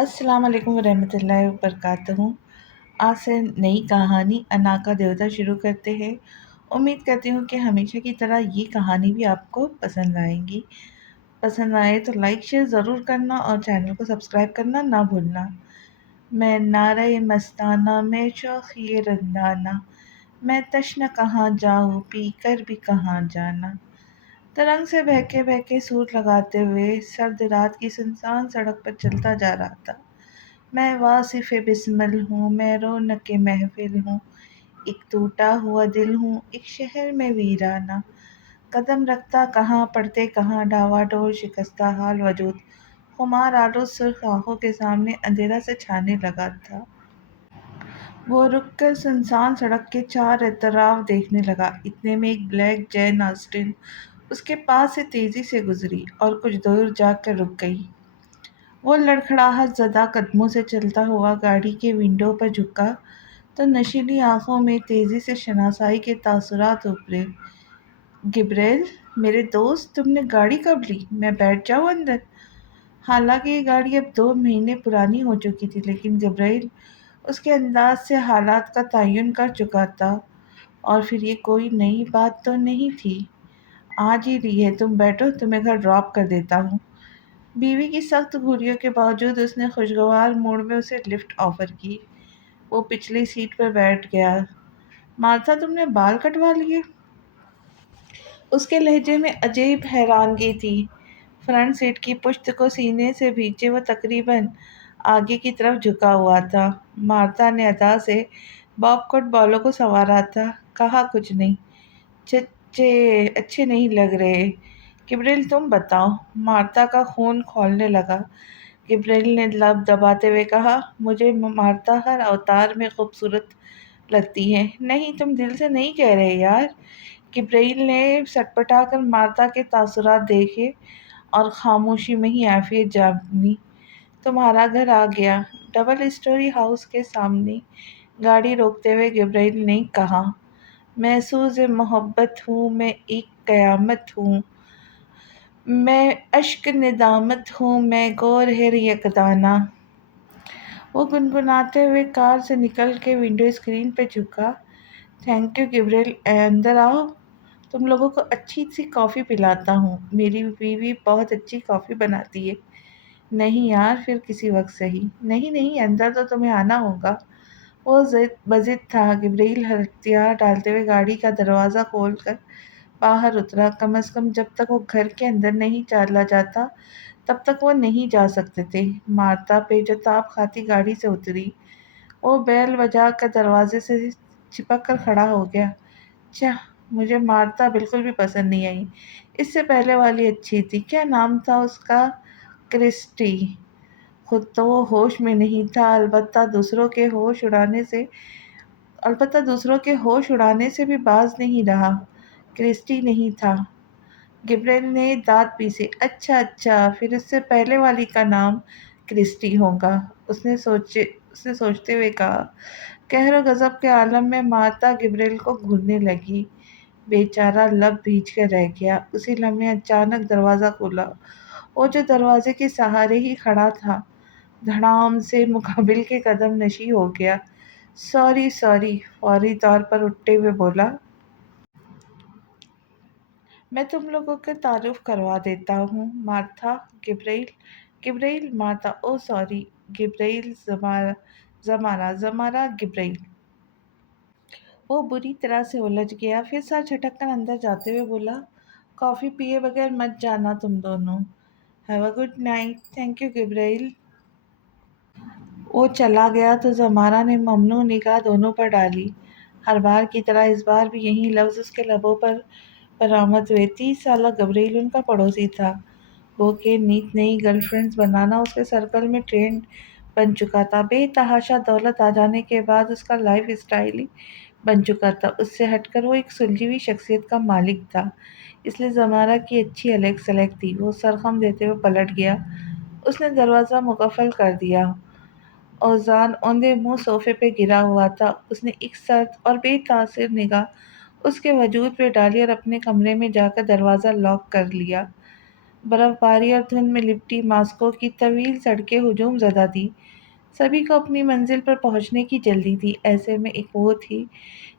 السلام علیکم ورحمۃ اللہ وبرکاتہ۔ آج سے نئی کہانی انا کا دیوتا شروع کرتے ہیں۔ امید کرتی ہوں کہ ہمیشہ کی طرح یہ کہانی بھی آپ کو پسند آئے گی۔ پسند آئے تو لائک شیئر ضرور کرنا اور چینل کو سبسکرائب کرنا نہ بھولنا۔ میں نعرہ مستانہ میں شوخی رندانہ، میں تشنہ کہاں جاؤں پی کر بھی کہاں جانا۔ ترنگ سے بہکے بہکے سور لگاتے ہوئے سرد رات کی سنسان سڑک پر چلتا جا رہا تھا۔ میں واصف بسمل ہوں، میں رونق محفل ہوں، ایک ٹوٹا ہوا دل ہوں، ایک شہر میں ویرانہ۔ قدم رکھتا کہاں پڑتے کہاں، ڈاوا ڈول شکستہ حال وجود، خمار آلود سرخ آنکھوں کے سامنے اندھیرا سے چھانے لگا تھا۔ وہ رک کر سنسان سڑک کے چار اطراف دیکھنے لگا۔ اتنے میں ایک بلیک جین آسٹن اس کے پاس سے تیزی سے گزری اور کچھ دور جا کر رک گئی۔ وہ لڑکھڑاہٹ زدہ قدموں سے چلتا ہوا گاڑی کے ونڈو پر جھکا تو نشیلی آنکھوں میں تیزی سے شناسائی کے تاثرات ابھرے۔ گبریل، میرے دوست، تم نے گاڑی کب لی؟ میں بیٹھ جاؤں اندر؟ حالانکہ یہ گاڑی اب 2 مہینے پرانی ہو چکی تھی، لیکن گبریل اس کے انداز سے حالات کا تعین کر چکا تھا۔ اور پھر یہ کوئی نئی بات تو نہیں تھی۔ آج ہی لی ہے، تم بیٹھو، تمہیں گھر ڈراپ کر دیتا ہوں۔ بیوی کی سخت گھوریوں کے باوجود اس نے خوشگوار موڈ میں اسے لفٹ آفر کی۔ وہ پچھلی سیٹ پر بیٹھ گیا۔ مارتھا، تم نے بال کٹوا لیے؟ اس کے لہجے میں عجیب حیرانگی تھی۔ فرنٹ سیٹ کی پشت کو سینے سے بھینچے وہ تقریباً آگے کی طرف جھکا ہوا تھا۔ مارتھا نے ادا سے باب کٹ بالوں کو سنوارا تھا۔ کہا، کچھ نہیں، چچے اچھے نہیں لگ رہے۔ گبریل، تم بتاؤ۔ مارتھا کا خون کھولنے لگا۔ گبریل نے لب دباتے ہوئے کہا، مجھے مارتھا ہر اوتار میں خوبصورت لگتی ہے۔ نہیں، تم دل سے نہیں کہہ رہے یار۔ گبریل نے سٹپٹا کر مارتھا کے تاثرات دیکھے اور خاموشی میں ہی عافیت جانی۔ تمہارا گھر آ گیا۔ ڈبل اسٹوری ہاؤس کے سامنے گاڑی روکتے ہوئے گبریل نے کہا، میں سوز محبت ہوں، میں ایک قیامت ہوں، میں اشک ندامت ہوں، میں گوہر یکدانہ۔ وہ گنگناتے ہوئے کار سے نکل کے ونڈو اسکرین پہ جھکا۔ تھینک یو گبریل، اندر آؤ، تم لوگوں کو اچھی سی کافی پلاتا ہوں، میری بیوی بہت اچھی کافی بناتی ہے۔ نہیں یار، پھر کسی وقت صحیح۔ نہیں نہیں، اندر تو تمہیں آنا ہوگا۔ وہ بضد تھا۔ گبریل اختیار ڈالتے ہوئے گاڑی کا دروازہ کھول کر باہر اترا۔ کم از کم جب تک وہ گھر کے اندر نہیں چلا جاتا تب تک وہ نہیں جا سکتے تھے۔ مارتھا پہ جو تاب کھاتی گاڑی سے اتری۔ وہ بیل بجا کر دروازے سے چپک کر کھڑا ہو گیا۔ چہ، مجھے مارتھا بالکل بھی پسند نہیں آئی۔ اس سے پہلے والی اچھی تھی۔ کیا نام تھا اس کا؟ کرسٹی۔ خود تو وہ ہوش میں نہیں تھا، البتہ دوسروں کے ہوش اڑانے سے بھی باز نہیں رہا۔ کرسٹی نہیں تھا۔ گبریل نے دانت پیسے۔ اچھا اچھا، پھر اس سے پہلے والی کا نام کرسٹی ہوگا، اس نے سوچتے ہوئے کہا۔ قہر و غضب کے عالم میں مارتھا گبریل کو گھورنے لگی۔ بیچارہ لب بھیج کر رہ گیا۔ اسی لمحے اچانک دروازہ کھلا۔ وہ جو دروازے کے سہارے ہی کھڑا تھا، دھڑام سے مقابل کے قدم نشین ہو گیا۔ سوری سوری، فوری طور پر اٹھتے ہوئے بولا۔ میں تم لوگوں کا تعارف کروا دیتا ہوں، مارتھا، گبریل۔ گبریل، مارتھا، اوہ سوری، گبریل، زمارہ، گبریل۔ وہ بری طرح سے الجھ گیا، پھر سر جھٹک کر اندر جاتے ہوئے بولا، کافی پیے بغیر مت جانا تم دونوں۔ Have a good night. Thank you Gabriel. وہ چلا گیا تو زمارہ نے ممنوع نگاہ دونوں پر ڈالی۔ ہر بار کی طرح اس بار بھی یہی لفظ اس کے لبوں پر برآمد ہوئے۔ 30 سالہ گبریل ان کا پڑوسی تھا۔ وہ کہ نئی گرل فرینڈز بنانا اس کے سرکل میں ٹرینڈ بن چکا تھا۔ بے تحاشا دولت آ جانے کے بعد اس کا لائف اسٹائل ہی بن چکا تھا۔ اس سے ہٹ کر وہ ایک سلجھی ہوئی شخصیت کا مالک تھا، اس لیے زمارہ کی اچھی الیگ سلیگ تھی۔ وہ سرخم دیتے ہوئے پلٹ گیا۔ اس نے دروازہ مقفل کر دیا۔ اوزان اوندھے منہ صوفے پہ گرا ہوا تھا۔ اس نے ایک سرد اور بے تاثر نگاہ اس کے وجود پہ ڈالی اور اپنے کمرے میں جا کر دروازہ لاک کر لیا۔ برف باری اور دھند میں لپٹی ماسکو کی طویل سڑکیں ہجوم زدہ تھی۔ سبھی کو اپنی منزل پر پہنچنے کی جلدی تھی۔ ایسے میں ایک وہ تھی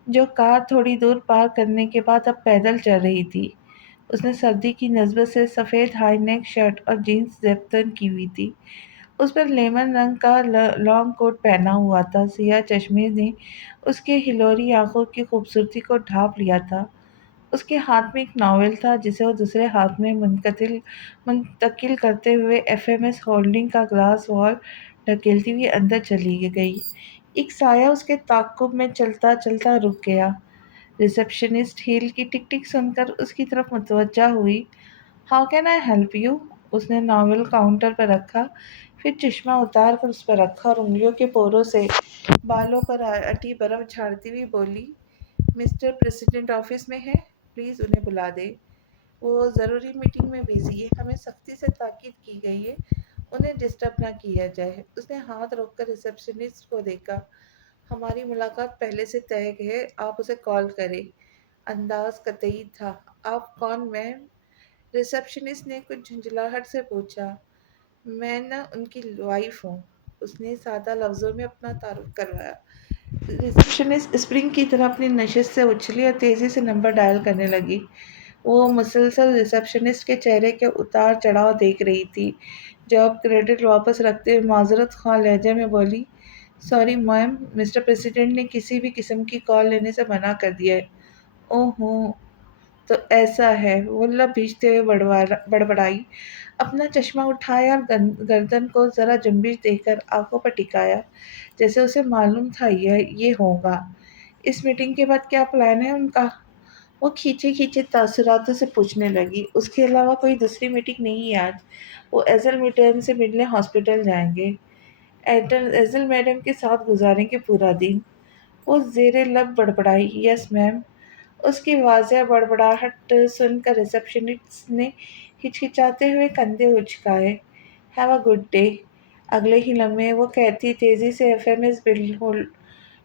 جو کار تھوڑی دور پار کرنے کے بعد اب پیدل چل رہی تھی۔ اس نے سردی کی نسبت سے سفید ہائی نیک شرٹ اور جینس زیبتن کی ہوئی تھی۔ اس پر لیمن رنگ کا لانگ کوٹ پہنا ہوا تھا۔ سیاہ چشمے نے اس کے ہلوری آنکھوں کی خوبصورتی کو ڈھانپ لیا تھا۔ اس کے ہاتھ میں ایک ناول تھا جسے وہ دوسرے ہاتھ میں منتقل کرتے ہوئے ایف ایم ایس ہولڈنگ کا گلاس وال ڈھکیلتی ہوئی اندر چلی گئی۔ ایک سایہ اس کے تعاقب میں چلتا چلتا رک گیا۔ ریسپشنسٹ ہیل کی ٹک ٹک سن کر اس کی طرف متوجہ ہوئی۔ How can I help you? اس نے ناول کاؤنٹر پر رکھا، پھر چشمہ اتار کر اس پر رکھا اور انگلیوں کے پوروں سے بالوں پر اٹی برف جھاڑتی ہوئی بولی، مسٹر پریزیڈنٹ آفس میں ہے؟ پلیز انہیں بلا دے۔ وہ ضروری میٹنگ میں بزی ہے۔ ہمیں سختی سے تاکید کی گئی ہے انہیں ڈسٹرب نہ کیا جائے۔ اس نے ہاتھ روک کر ریسپشنسٹ کو دیکھا۔ ہماری ملاقات پہلے سے طے ہے، آپ اسے کال کریں۔ انداز قطعی تھا۔ آپ کون میم؟ ریسپشنسٹ نے کچھ جھنجھلاہٹ سے پوچھا۔ میں نہ ان کی وائف ہوں۔ اس نے سادہ لفظوں میں اپنا تعارف کروایا۔ ریسپشنسٹ اسپرنگ کی طرح اپنی نشست سے اچھلی اور تیزی سے نمبر ڈائل کرنے لگی۔ وہ مسلسل ریسپشنسٹ کے چہرے کے اتار چڑھاؤ دیکھ رہی تھی۔ جاب کریڈٹ واپس رکھتے ہوئے معذرت خواہ لہجے میں بولی، سوری میم، مسٹر پریزیڈنٹ نے کسی بھی قسم کی کال لینے سے منع کر دیا ہے۔ اوہ ہو، تو ایسا ہے؟ وہ لب بھیجتے ہوئے بڑبڑائی۔ اپنا چشمہ اٹھایا اور گردن کو ذرا جنبش دے کر آنکھوں پر ٹکایا، جیسے اسے معلوم تھا یہ ہوگا۔ اس میٹنگ کے بعد کیا پلان ہے ان کا؟ وہ کھینچے کھینچے تاثراتوں سے پوچھنے لگی۔ اس کے علاوہ کوئی دوسری میٹنگ نہیں ہے آج۔ وہ ایزل میڈم سے ملنے ہاسپٹل جائیں گے۔ ایزل میڈم کے ساتھ گزاریں گے پورا دن۔ وہ زیر لب بڑبڑائی، یس میم۔ اس کی واضح بڑبڑاہٹ سن کر ریسپشنسٹ نے ہچکچاتے ہوئے کندھے اچکائے۔ Have a good day. اگلے ہی لمحے وہ کہتی تیزی سے ایف ایم ایس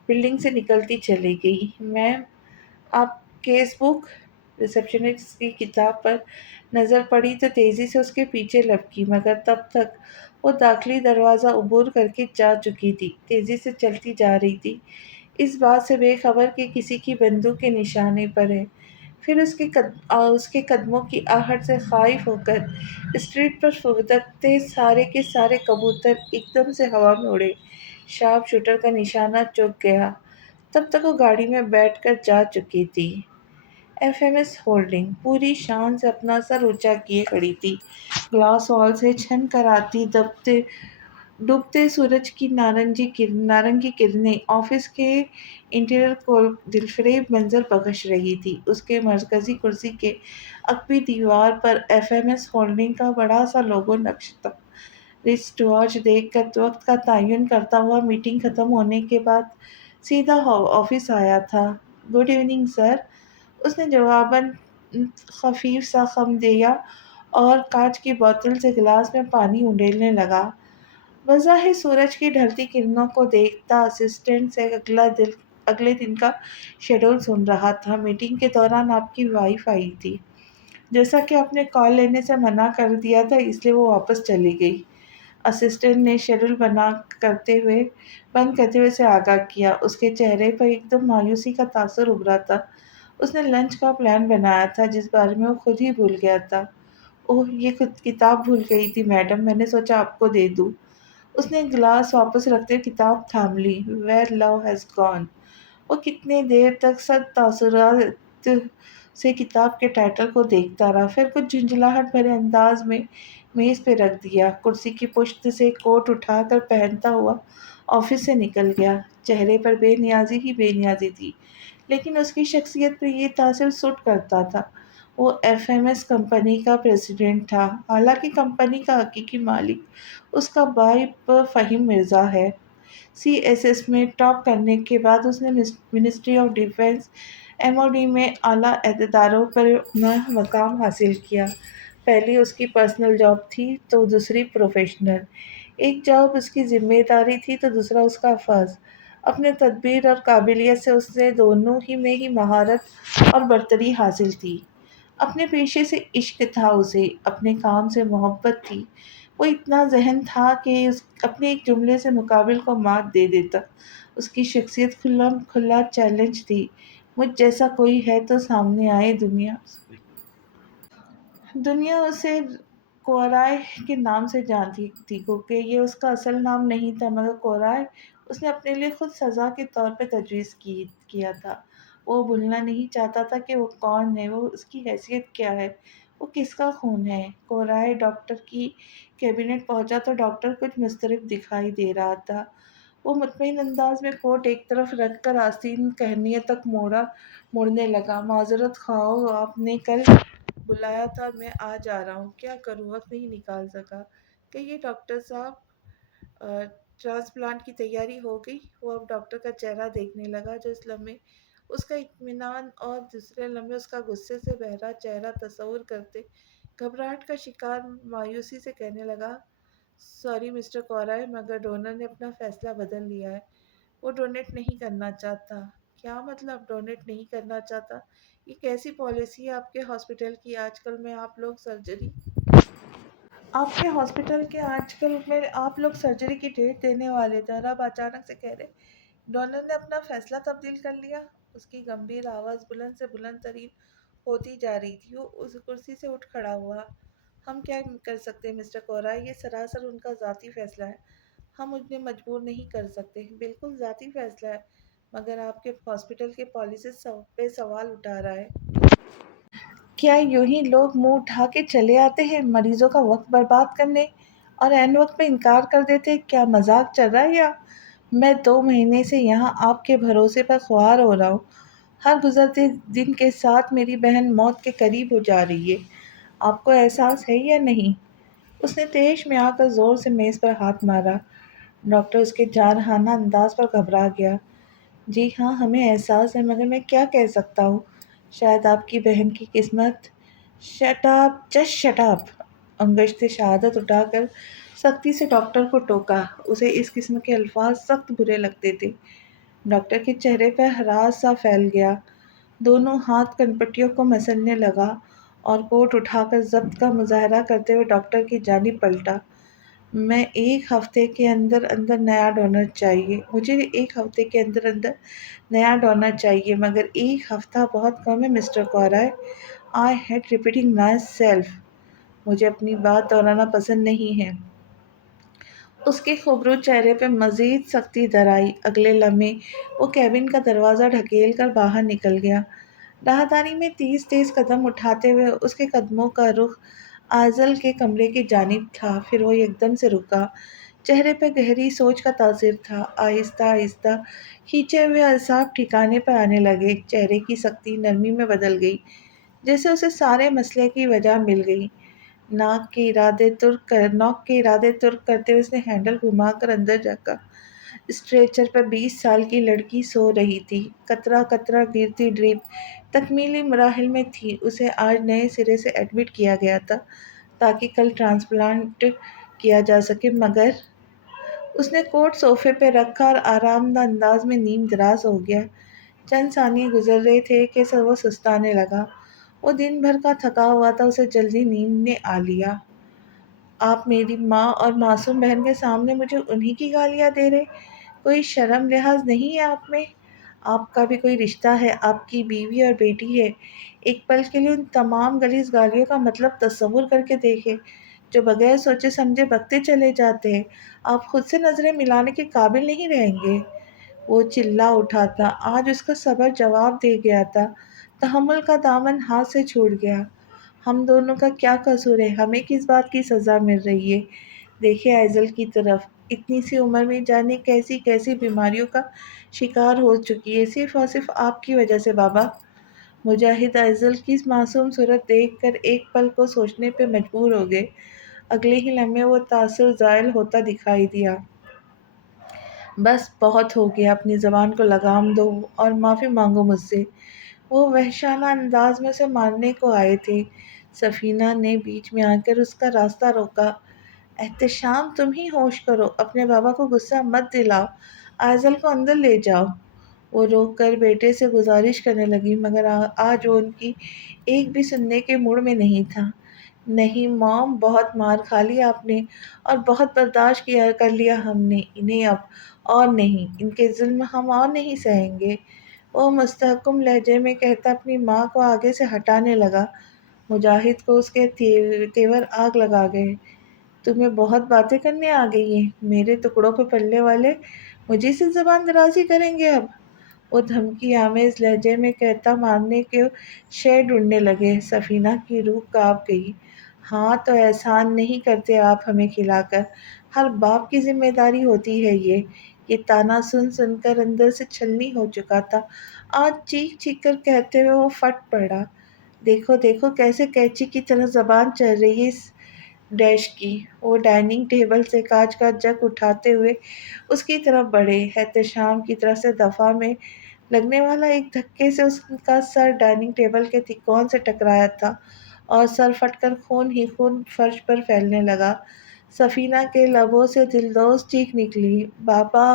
بلڈنگ سے نکلتی چلی گئی۔ میم، آپ کیس بک؟ ریسپشنسٹ کی کتاب پر نظر پڑی تو تیزی سے اس کے پیچھے لپکی، مگر تب تک وہ داخلی دروازہ عبور کر کے جا چکی تھی۔ تیزی سے چلتی جا رہی تھی، اس بات سے بے خبر کہ کسی کی بندوق کے نشانے پر ہے۔ پھر اس کے قدموں کی آہٹ سے خائف ہو کر اسٹریٹ پر پھدکتے سارے کے سارے کبوتر ایک دم سے ہوا میں اڑے۔ شارپ شوٹر کا نشانہ چوک گیا۔ تب تک وہ گاڑی میں بیٹھ کر جا چکی تھی۔ ایف ایم ایس ہولڈنگ پوری شان سے اپنا سر اونچا کیے کھڑی تھی۔ گلاس وال سے چھن کر آتی ڈوبتے سورج کی نارنگی کرنیں آفس کے انٹیریئر کو دلفریب منظر بخش رہی تھی۔ اس کے مرکزی کرسی کے عقبی دیوار پر ایف ایم ایس ہولڈنگ کا بڑا سا لوگو نقش تھا۔ رسٹ واچ دیکھ کر وقت کا تعین کرتا ہوا میٹنگ ختم ہونے کے بعد سیدھا آفس آیا تھا۔ گڈ ایوننگ سر، اس نے جواباً خفیف سا خم دیا اور کانچ کی بوتل سے گلاس میں پانی انڈیلنے لگا۔ بظاہر سورج کی ڈھلتی کرنوں کو دیکھتا اسسٹنٹ سے اگلے دن کا شیڈول سن رہا تھا۔ میٹنگ کے دوران آپ کی وائف آئی تھی۔ جیسا کہ آپ نے کال لینے سے منع کر دیا تھا اس لیے وہ واپس چلی گئی۔ اسسٹنٹ نے شیڈول بند کرتے ہوئے اسے آگاہ کیا۔ اس کے چہرے پر ایک دم مایوسی کا تاثر ابھرا تھا۔ اس نے لنچ کا پلان بنایا تھا جس بارے میں وہ خود ہی بھول گیا تھا۔ اوہ، یہ کتاب بھول گئی تھی میڈم، میں نے سوچا آپ کو دے دوں۔ اس نے گلاس واپس رکھتے ہوئے کتاب تھام لی۔ Where love has gone. وہ کتنے دیر تک صد تاثرات سے کتاب کے ٹائٹل کو دیکھتا رہا، پھر کچھ جھنجھلاہٹ بھرے انداز میں میز پہ رکھ دیا۔ کرسی کی پشت سے کوٹ اٹھا کر پہنتا ہوا آفس سے نکل گیا۔ چہرے پر بے نیازی ہی بے نیازی تھی، لیکن اس کی شخصیت پر یہ تاثر سوٹ کرتا تھا۔ وہ ایف ایم ایس کمپنی کا پریزیڈنٹ تھا، حالانکہ کمپنی کا حقیقی مالک اس کا بھائی فہیم مرزا ہے۔ سی ایس ایس میں ٹاپ کرنے کے بعد اس نے ministry of defence M O D میں اعلیٰ عہدیداروں پر اپنا مقام حاصل کیا۔ پہلی اس کی پرسنل جاب تھی تو دوسری پروفیشنل۔ ایک جاب اس کی ذمہ داری تھی تو دوسرا اس کا فرض۔ اپنے تدبیر اور قابلیت سے اس نے دونوں ہی میں ہی مہارت اور برتری حاصل تھی۔ اپنے پیشے سے عشق تھا اسے، اپنے کام سے محبت تھی، وہ اتنا ذہین تھا کہ اپنے ایک جملے سے مقابل کو مات دے دیتا۔ اس کی شخصیت کھلا کھلا چیلنج تھی، مجھ جیسا کوئی ہے تو سامنے آئے۔ دنیا اسے کوارائے کے نام سے جانتی تھی کیونکہ یہ اس کا اصل نام نہیں تھا، مگر کوارائے اس نے اپنے لیے خود سزا کے طور پہ تجویز کیا تھا۔ وہ بھولنا نہیں چاہتا تھا کہ وہ کون ہے، وہ اس کی حیثیت کیا ہے، وہ کس کا خون ہے۔ کوارائے ڈاکٹر کی کیبنٹ پہنچا تو ڈاکٹر کچھ مضطرب دکھائی دے رہا تھا۔ وہ مطمئن انداز میں کوٹ ایک طرف رکھ کر آستین کہنے تک موڑنے لگا۔ معذرت خواہ، آپ نے کل بلایا تھا، میں آ جا رہا ہوں، کیا کروں، وقت نہیں نکال سکا۔ کہ یہ ڈاکٹر صاحب، ٹرانسپلانٹ کی تیاری ہو گئی؟ وہ اب ڈاکٹر کا چہرہ دیکھنے لگا، جو اس لمحے اس کا اطمینان اور دوسرے لمحے اس کا غصے سے بھرا چہرہ تصور کرتے گھبراہٹ کا شکار مایوسی سے کہنے لگا، سوری مسٹر کورائے، مگر ڈونر نے اپنا فیصلہ بدل لیا ہے، وہ ڈونیٹ نہیں کرنا چاہتا۔ کیا مطلب ڈونیٹ نہیں کرنا چاہتا؟ یہ کیسی پالیسی ہے آپ کے ہاسپٹل کی؟ آج کل میں آپ لوگ سرجری کی ڈیٹ دینے والے تھے اور اب اچانک سے کہہ رہے ڈونر نے اپنا فیصلہ تبدیل کر لیا۔ اس کی گمبھیر آواز بلند سے بلند ترین ہوتی جا رہی تھی۔ وہ اس کرسی سے اٹھ کھڑا ہوا۔ ہم کیا کر سکتے ہیں مسٹر کورائے، یہ سراسر ان کا ذاتی فیصلہ ہے، ہم انہیں مجبور نہیں کر سکتے۔ بالکل ذاتی فیصلہ ہے، مگر آپ کے ہاسپٹل کے پالیسی پہ سوال اٹھا رہا ہے۔ کیا یوں ہی لوگ منہ اٹھا کے چلے آتے ہیں مریضوں کا وقت برباد کرنے اور عین وقت پہ انکار کر دیتے؟ کیا مذاق چل رہا ہے یا؟ میں 2 مہینے سے یہاں آپ کے بھروسے پر خوار ہو رہا ہوں۔ ہر گزرتے دن کے ساتھ میری بہن موت کے قریب ہو جا رہی ہے، آپ کو احساس ہے یا نہیں؟ اس نے تیش میں آ کر زور سے میز پر ہاتھ مارا۔ ڈاکٹر اس کے جارحانہ انداز پر گھبرا گیا۔ جی ہاں، ہمیں احساس ہے، مگر میں کیا کہہ سکتا ہوں؟ شاید آپ کی بہن کی قسمت۔ Shut up, just shut up! انگشت شہادت اٹھا کر سختی سے ڈاکٹر کو ٹوکا۔ اسے اس قسم کے الفاظ سخت برے لگتے تھے۔ ڈاکٹر کے چہرے پر ہراس سا پھیل گیا، دونوں ہاتھ کنپٹیوں کو مسلنے لگا اور کوٹ اٹھا کر ضبط کا مظاہرہ کرتے ہوئے ڈاکٹر کی جانب پلٹا۔ میں 1 ہفتے کے اندر اندر نیا ڈونر چاہیے، مجھے 1 ہفتے کے اندر اندر نیا ڈونر چاہیے، مگر 1 ہفتہ بہت کم ہے mister کورائے۔ I hate repeating myself. مجھے اپنی بات دہرانا پسند نہیں ہے۔ اس کے خبرو چہرے پہ مزید سختی در آئی۔ اگلے لمحے وہ کیبن کا دروازہ ڈھکیل کر باہر نکل گیا، راہداری میں تیز تیز قدم اٹھاتے ہوئے۔ اس کے قدموں کا رخ آئزل کے کمرے کی جانب تھا، پھر وہ یکدم سے رکا۔ چہرے پہ گہری سوچ کا تاثر تھا۔ آہستہ آہستہ کھینچے ہوئے اعصاب ٹھکانے پر آنے لگے، چہرے کی سختی نرمی میں بدل گئی، جیسے اسے سارے مسئلے کی وجہ مل گئی۔ ناک کے ارادے ترک کرتے ہوئے اس نے ہینڈل گھما کر اندر جھانکا۔ اسٹریچر پر 20 سال کی لڑکی سو رہی تھی، قطرہ قطرہ گرتی ڈریپ تکمیلی مراحل میں تھی۔ اسے آج نئے سرے سے ایڈمٹ کیا گیا تھا تاکہ کل ٹرانسپلانٹ کیا جا سکے، مگر اس نے کوٹ صوفے پہ رکھا اور آرام دہ انداز میں نیم دراز ہو گیا۔ چند ثانیے گزر رہے تھے کہ وہ سستانے لگا۔ وہ دن بھر کا تھکا ہوا تھا، اسے جلدی نیند نے آ لیا۔ آپ میری ماں اور معصوم بہن کے سامنے مجھے انہی کی گالیاں دے رہے؟ کوئی شرم لحاظ نہیں ہے آپ میں؟ آپ کا بھی کوئی رشتہ ہے، آپ کی بیوی اور بیٹی ہے۔ ایک پل کے لیے ان تمام غلیظ گالیوں کا مطلب تصور کر کے دیکھیں، جو بغیر سوچے سمجھے بکتے چلے جاتے ہیں۔ آپ خود سے نظریں ملانے کے قابل نہیں رہیں گے۔ وہ چلا اٹھا تھا، آج اس کا صبر جواب دے گیا تھا، تحمل کا دامن ہاتھ سے چھوٹ گیا۔ ہم دونوں کا کیا قصور ہے؟ ہمیں کس بات کی سزا مل رہی ہے؟ دیکھیں آئزل کی طرف، اتنی سی عمر میں جانے کیسی کیسی بیماریوں کا شکار ہو چکی ہے، صرف اور صرف آپ کی وجہ سے بابا۔ مجاہد آئزل کی معصوم صورت دیکھ کر ایک پل کو سوچنے پہ مجبور ہو گئے۔ اگلے ہی لمحے وہ تاثر زائل ہوتا دکھائی دیا۔ بس بہت ہو گیا، اپنی زبان کو لگام دو اور معافی مانگو مجھ سے۔ وہ وحشانہ انداز میں اسے مارنے کو آئے تھے۔ سفینہ نے بیچ میں آ کر اس کا راستہ روکا۔ احتشام، تم ہی ہوش کرو، اپنے بابا کو غصہ مت دلاؤ، آئزل کو اندر لے جاؤ۔ وہ روک کر بیٹے سے گزارش کرنے لگی، مگر آج وہ ان کی ایک بھی سننے کے موڈ میں نہیں تھا۔ نہیں موم، بہت مار کھا لی آپ نے اور بہت برداشت کر لیا ہم نے انہیں، اب اور نہیں، ان کے ظلم ہم اور نہیں سہیں گے۔ وہ مستحکم لہجے میں کہتا اپنی ماں کو آگے سے ہٹانے لگا۔ مجاہد کو اس کے تیور آگ لگا گئے۔ تمہیں بہت باتیں کرنے آ گئی ہیں، میرے ٹکڑوں پہ پلنے والے مجھے سے زبان درازی کریں گے اب؟ وہ دھمکی آمیز لہجے میں کہتا مارنے کے شے ڈھونڈنے لگے۔ سفینہ کی روح کانپ گئی۔ ہاں تو احسان نہیں کرتے آپ ہمیں کھلا کر، ہر باپ کی ذمہ داری ہوتی ہے یہ طعنہ سن سن کر اندر سے چھلنی ہو چکا تھا۔ آج چیخ چیخ کر کہتے ہوئے وہ پھٹ پڑا۔ دیکھو دیکھو کیسے کینچی کی طرح زبان چل رہی ہے اس ڈیش کی۔ وہ ڈائننگ ٹیبل سے کانچ کا جگ اٹھاتے ہوئے اس کی طرف بڑھے۔ احتشام کی طرف سے دفاع میں لگنے والا ایک دھکے سے اس کا سر ڈائننگ ٹیبل کے تکون سے ٹکرایا تھا اور سر پھٹ کر خون ہی خون فرش پر پھیلنے لگا۔ سفینہ کے لبوں سے دلدوز چیخ نکلی، بابا!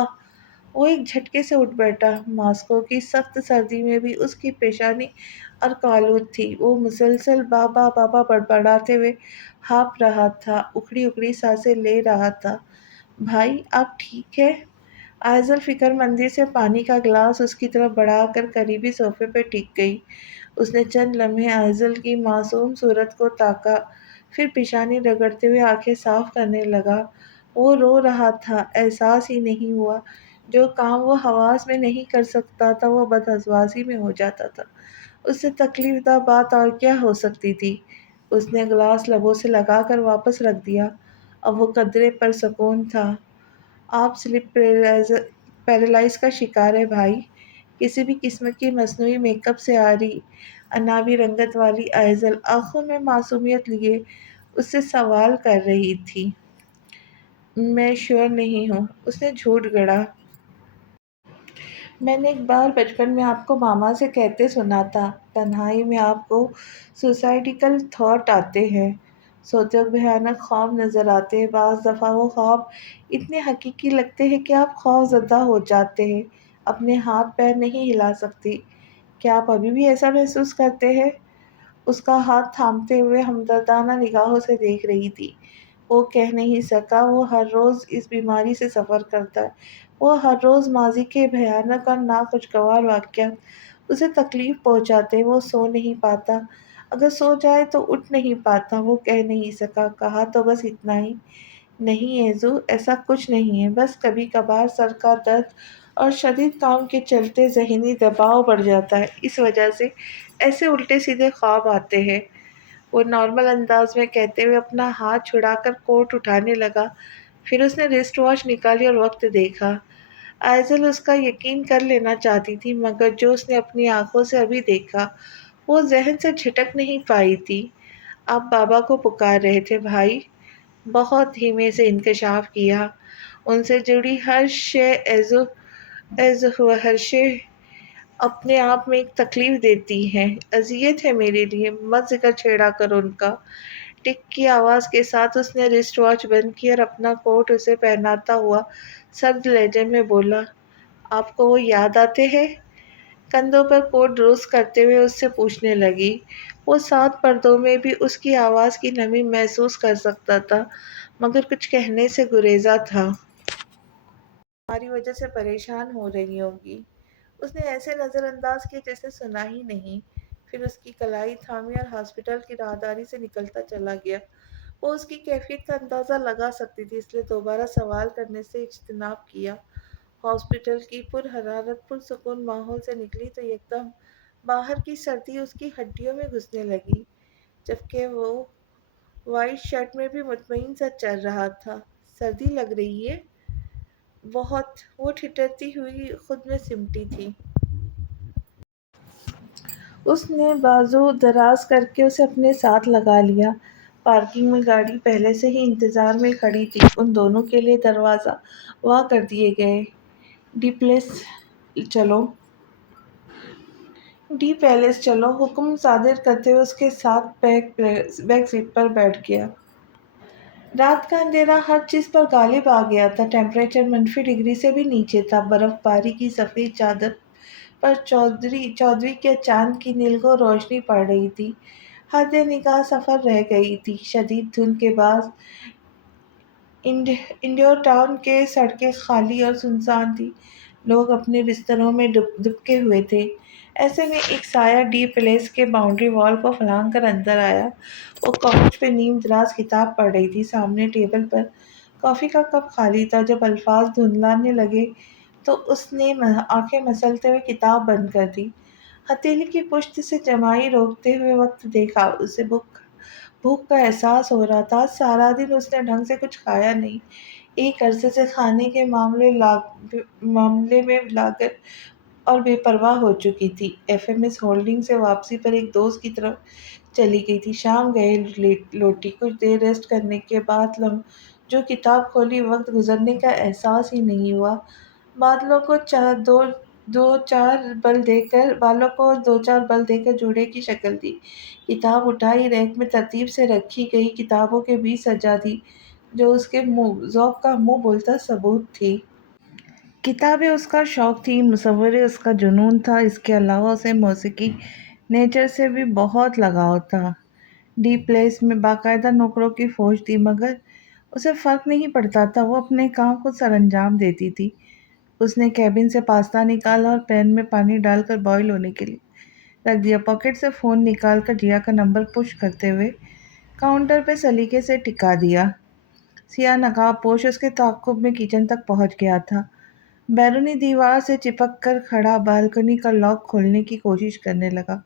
وہ ایک جھٹکے سے اٹھ بیٹھا۔ ماسکو کی سخت سردی میں بھی اس کی پیشانی ارکالود تھی۔ وہ مسلسل بابا بابا بڑبڑاتے ہوئے ہانپ رہا تھا، اکھڑی اکھڑی سانسیں لے رہا تھا۔ بھائی آپ ٹھیک ہے؟ آئزل فکر مندی سے پانی کا گلاس اس کی طرف بڑھا کر قریبی صوفے پہ ٹک گئی۔ اس نے چند لمحے آئزل کی معصوم صورت کو تاکا، پھر پیشانی رگڑتے ہوئے آنکھیں صاف کرنے لگا۔ وہ رو رہا تھا، احساس ہی نہیں ہوا۔ جو کام وہ حواس میں نہیں کر سکتا تھا وہ بدحواسی میں ہو جاتا تھا۔ اس سے تکلیف دہ بات اور کیا ہو سکتی تھی؟ اس نے گلاس لبوں سے لگا کر واپس رکھ دیا۔ اب وہ قدرے پرسکون تھا۔ آپ سلیپ پیرالائز کا شکار ہے بھائی۔ کسی بھی قسم کی مصنوعی میک اپ سے آری انابی رنگت والی آئزل آنکھوں میں معصومیت لیے اس سے سوال کر رہی تھی۔ میں شیور نہیں ہوں، اس نے جھوٹ گڑھا۔ میں نے ایک بار بچپن میں آپ کو ماما سے کہتے سنا تھا، تنہائی میں آپ کو سوسائٹیکل تھاٹ آتے ہیں، سوتے وقت بھیانک خواب نظر آتے ہیں، بعض دفعہ وہ خواب اتنے حقیقی لگتے ہیں کہ آپ خوف زدہ ہو جاتے ہیں، اپنے ہاتھ پیر نہیں ہلا سکتے۔ کیا آپ ابھی بھی ایسا محسوس کرتے ہیں؟ اس کا ہاتھ تھامتے ہوئے ہمدردانہ نگاہوں سے دیکھ رہی تھی۔ وہ کہہ نہیں سکا۔ وہ ہر روز اس بیماری سے سفر کرتا ہے۔ وہ ہر روز ماضی کے بھیانک اور ناخوشگوار واقعات اسے تکلیف پہنچاتے۔ وہ سو نہیں پاتا، اگر سو جائے تو اٹھ نہیں پاتا۔ وہ کہہ نہیں سکا، کہا تو بس اتنا ہی، نہیں ایزو ایسا کچھ نہیں ہے، بس کبھی کبھار سر کا درد اور شدید کام کے چلتے ذہنی دباؤ بڑھ جاتا ہے، اس وجہ سے ایسے الٹے سیدھے خواب آتے ہیں۔ وہ نارمل انداز میں کہتے ہوئے اپنا ہاتھ چھڑا کر کوٹ اٹھانے لگا۔ پھر اس نے رسٹ واچ نکالی اور وقت دیکھا۔ آئزل اس کا یقین کر لینا چاہتی تھی، مگر جو اس نے اپنی آنکھوں سے ابھی دیکھا وہ ذہن سے جھٹک نہیں پائی تھی۔ آپ بابا کو پکار رہے تھے بھائی؟ بہت دھیمے سے انکشاف کیا۔ ان سے جڑی ہر شے ہر شے اپنے آپ میں ایک تکلیف دیتی ہے، اذیت ہے میرے لیے، مت ذکر چھیڑا کرو ان کا۔ ٹک کی آواز کے ساتھ اس نے رسٹ واچ بند کی اور اپنا کوٹ اسے پہناتا ہوا سرد لہجے میں بولا، آپ کو وہ یاد آتے ہیں؟ کندھوں پر کوٹ درست کرتے ہوئے اس سے پوچھنے لگی۔ وہ سات پردوں میں بھی اس کی آواز کی نمی محسوس کر سکتا تھا، مگر کچھ کہنے سے گریزا تھا۔ تمہاری وجہ سے پریشان ہو رہی ہوگی۔ اس نے ایسے نظر انداز کیا جیسے سنا ہی نہیں، پھر اس کی کلائی تھامی اور ہاسپٹل کی راہداری سے نکلتا چلا گیا۔ وہ اس کی کیفیت کا اندازہ لگا سکتی تھی، اس لیے دوبارہ سوال کرنے سے اجتناب کیا۔ ہاسپٹل کی پرحرارت پرسکون ماحول سے نکلی تو یکدم باہر کی سردی اس کی ہڈیوں میں گھسنے لگی، جبکہ وہ وائٹ شرٹ میں بھی مطمئن سا چل رہا تھا۔ سردی لگ رہی ہے؟ بہت، وہ ٹھٹرتی ہوئی خود میں سمٹی تھی۔ اس نے بازو دراز کر کے اسے اپنے ساتھ لگا لیا۔ پارکنگ میں گاڑی پہلے سے ہی انتظار میں کھڑی تھی۔ ان دونوں کے لیے دروازہ وا کر دیے گئے۔ ڈی پیلس چلو، حکم صادر کرتے ہوئے اس کے ساتھ بیک سیٹ پر بیٹھ گیا۔ رات کا اندھیرا ہر چیز پر غالب آ گیا تھا۔ ٹیمپریچر -ڈگری سے بھی نیچے تھا۔ برف باری کی سفید چادر پر چودھری کے چاند کی نیلگو روشنی پڑ رہی تھی۔ حد نگاہ سفر رہ گئی تھی۔ شدید دھند کے باعث انڈور ٹاؤن کے سڑکیں خالی اور سنسان تھی۔ لوگ اپنے بستروں میں دبکے ہوئے تھے۔ ایسے میں ایک سایہ ڈی پیلیس کے باؤنڈری وال کو پھلانگ کر اندر آیا۔ وہ کاؤچ پہ نیم دراز کتاب پڑھ رہی تھی۔ سامنے ٹیبل پر کافی کا کپ خالی تھا۔ جب الفاظ دھندلانے لگے تو اس نے آنکھیں مسلتے ہوئے کتاب بند کر دی۔ ہتھیلی کی پشت سے جمائی روکتے ہوئے وقت دیکھا۔ اسے بھوک کا احساس ہو رہا تھا۔ سارا دن اس نے ڈھنگ سے کچھ کھایا نہیں۔ ایک عرصے سے کھانے کے معاملے میں لاغر اور بے پرواہ ہو چکی تھی۔ ایف ایم ایس ہولڈنگ سے واپسی پر ایک دوست کی طرف چلی گئی تھی۔ شام گئے لوٹی۔ کچھ دیر ریسٹ کرنے کے بعد جو کتاب کھولی، وقت گزرنے کا احساس ہی نہیں ہوا۔ بالوں کو دو چار بل دے کر جوڑے کی شکل دی۔ کتاب اٹھائی، ریک میں ترتیب سے رکھی گئی کتابوں کے بیچ سجا دی، جو اس کے ذوق کا منہ بولتا ثبوت تھی۔ کتابیں اس کا شوق تھیں، مصورے اس کا جنون تھا۔ اس کے علاوہ اسے موسیقی، نیچر سے بھی بہت لگاؤ تھا۔ ڈی پلیس میں باقاعدہ نوکروں کی فوج تھی، مگر اسے فرق نہیں پڑتا تھا۔ وہ اپنے کام خود سر انجام دیتی تھی۔ اس نے کیبن سے پاستا نکالا اور پین میں پانی ڈال کر بوائل ہونے کے لیے رکھ دیا۔ پاکٹ سے فون نکال کر جیا کا نمبر پش کرتے ہوئے کاؤنٹر پہ سلیقے سے ٹکا دیا۔ سیاہ نقاب پوش اس کے تعاقب میں کچن تک پہنچ گیا تھا۔ بیرونی دیوار سے چپک کر کھڑا بالکنی کا لاک کھولنے کی کوشش کرنے لگا۔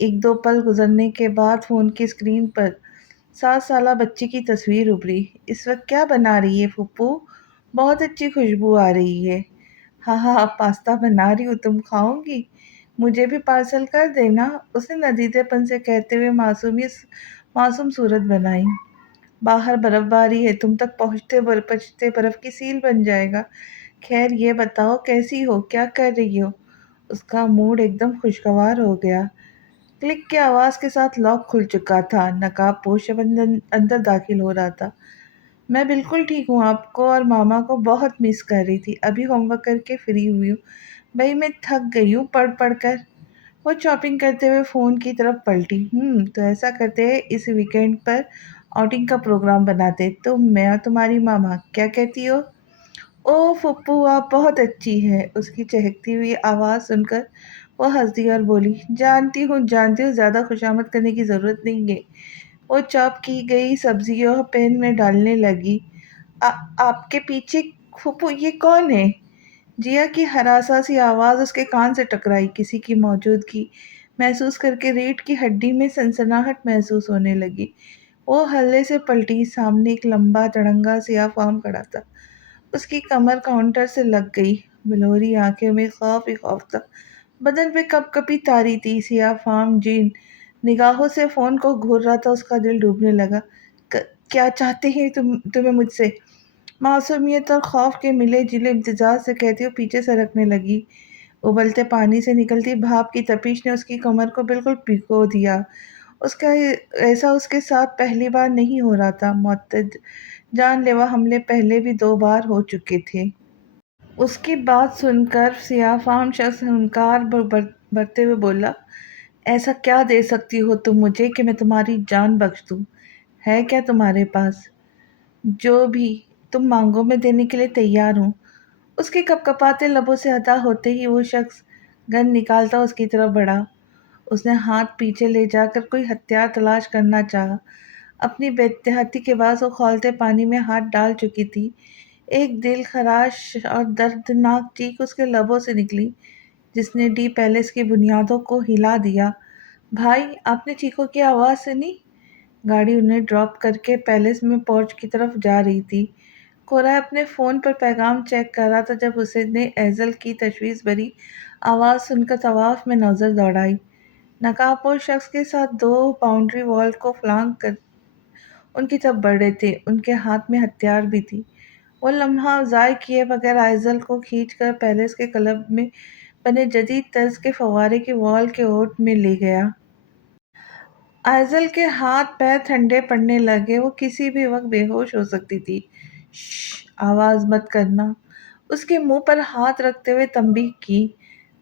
ایک دو پل گزرنے کے بعد فون کی اسکرین پر 7 سالہ بچی کی تصویر ابھری۔ اس وقت کیا بنا رہی ہے پھپھو؟ بہت اچھی خوشبو آ رہی ہے۔ ہاں ہاں، پاستا بنا رہی ہوں، تم کھاؤ گی؟ مجھے بھی پارسل کر دینا، اس نے ندیدے پن سے کہتے ہوئے معصوم صورت بنائی۔ باہر برف باری ہے، تم تک پہنچتے برف کی سیل بن جائے گا۔ خیر یہ بتاؤ کیسی ہو، کیا کر رہی ہو؟ اس کا موڈ ایک دم خوشگوار ہو گیا۔ کلک کی آواز کے ساتھ لاک کھل چکا تھا۔ نقاب پوش اب اندر داخل ہو رہا تھا۔ میں بالکل ٹھیک ہوں، آپ کو اور ماما کو بہت مس کر رہی تھی۔ ابھی ہوم ورک کر کے فری ہوئی ہوں۔ بھائی میں تھک گئی ہوں پڑھ کر۔ وہ شاپنگ کرتے ہوئے فون کی طرف پلٹی۔ تو ایسا کرتے ہیں، اس ویکینڈ پر آؤٹنگ کا پروگرام بناتے، تو میں اور تمہاری ماما، کیا کہتی ہو؟ او پھپھو، آپ بہت اچھی ہیں۔ اس کی چہکتی ہوئی آواز سن کر وہ ہنس دی اور بولی، جانتی ہوں زیادہ خوشامد کرنے کی ضرورت نہیں ہے۔ وہ چاپ کی گئی سبزیوں پین میں ڈالنے لگی۔ آپ کے پیچھے پھپھو یہ کون ہے؟ جیا کی ہراساں سی آواز اس کے کان سے ٹکرائی۔ کسی کی موجودگی محسوس کر کے ریڑھ کی ہڈی میں سنسناہٹ محسوس ہونے لگی۔ وہ ہلے سے پلٹی۔ سامنے ایک لمبا تڑنگا سیاہ فام کھڑا تھا۔ اس کی کمر کاؤنٹر سے لگ گئی۔ بلوری آنکھوں میں خوف ہی خوف تھا۔ بدن پہ کپ کپی تاری تھی۔ سیاہ فام جن نگاہوں سے فون کو گھور رہا تھا، اس کا دل ڈوبنے لگا۔ کیا چاہتے ہیں تمہیں مجھ سے؟ معصومیت اور خوف کے ملے جلے امتزاج سے کہتی وہ پیچھے سرکنے لگی۔ ابلتے پانی سے نکلتی بھاپ کی تپش نے اس کی کمر کو بالکل بھگو دیا۔ ایسا اس کے ساتھ پہلی بار نہیں ہو رہا تھا۔ معتد جان لیوا حملے پہلے بھی 2 بار ہو چکے تھے۔ اس کی بات سن کر سیاہ فام شخص ہنکار بھرتے ہوئے بولا، ایسا کیا دے سکتی ہو تم مجھے کہ میں تمہاری جان بخش دوں؟ ہے کیا تمہارے پاس؟ جو بھی تم مانگو میں دینے کے لیے تیار ہوں۔ اس کے کپکپاتے لبوں سے ادا ہوتے ہی وہ شخص گن نکالتا اس کی طرف بڑھا۔ اس نے ہاتھ پیچھے لے جا کر کوئی ہتھیار تلاش کرنا چاہا۔ اپنی بے احتیاطی کے باعث وہ کھولتے پانی میں ہاتھ ڈال چکی تھی۔ ایک دل خراش اور دردناک چیخ اس کے لبوں سے نکلی، جس نے ڈی پیلیس کی بنیادوں کو ہلا دیا۔ بھائی، آپ نے چیخوں کی آواز سنی؟ گاڑی انہیں ڈراپ کر کے پیلیس میں پورچ کی طرف جا رہی تھی۔ کورا اپنے فون پر پیغام چیک کر رہا تھا جب اس نے ایزل کی تشویش بھری آواز سن کر طواف میں نظر دوڑائی۔ نقاب پوش شخص کے ساتھ 2 باؤنڈری وال کو فلانگ کر ان کی طرف بڑھ رہے تھے۔ ان کے ہاتھ میں ہتھیار بھی تھی۔ وہ لمحہ ضائع کیے بغیر ایزل کو کھینچ کر پیلیس کے کلب میں بنے جدید طرز کے فوارے کی وال کے اوٹ میں لے گیا۔ ایزل کے ہاتھ پیر ٹھنڈے پڑنے لگے۔ وہ کسی بھی وقت بے ہوش ہو سکتی تھی۔ شش، آواز مت کرنا، اس کے منہ پر ہاتھ رکھتے ہوئے تنبیہ کی۔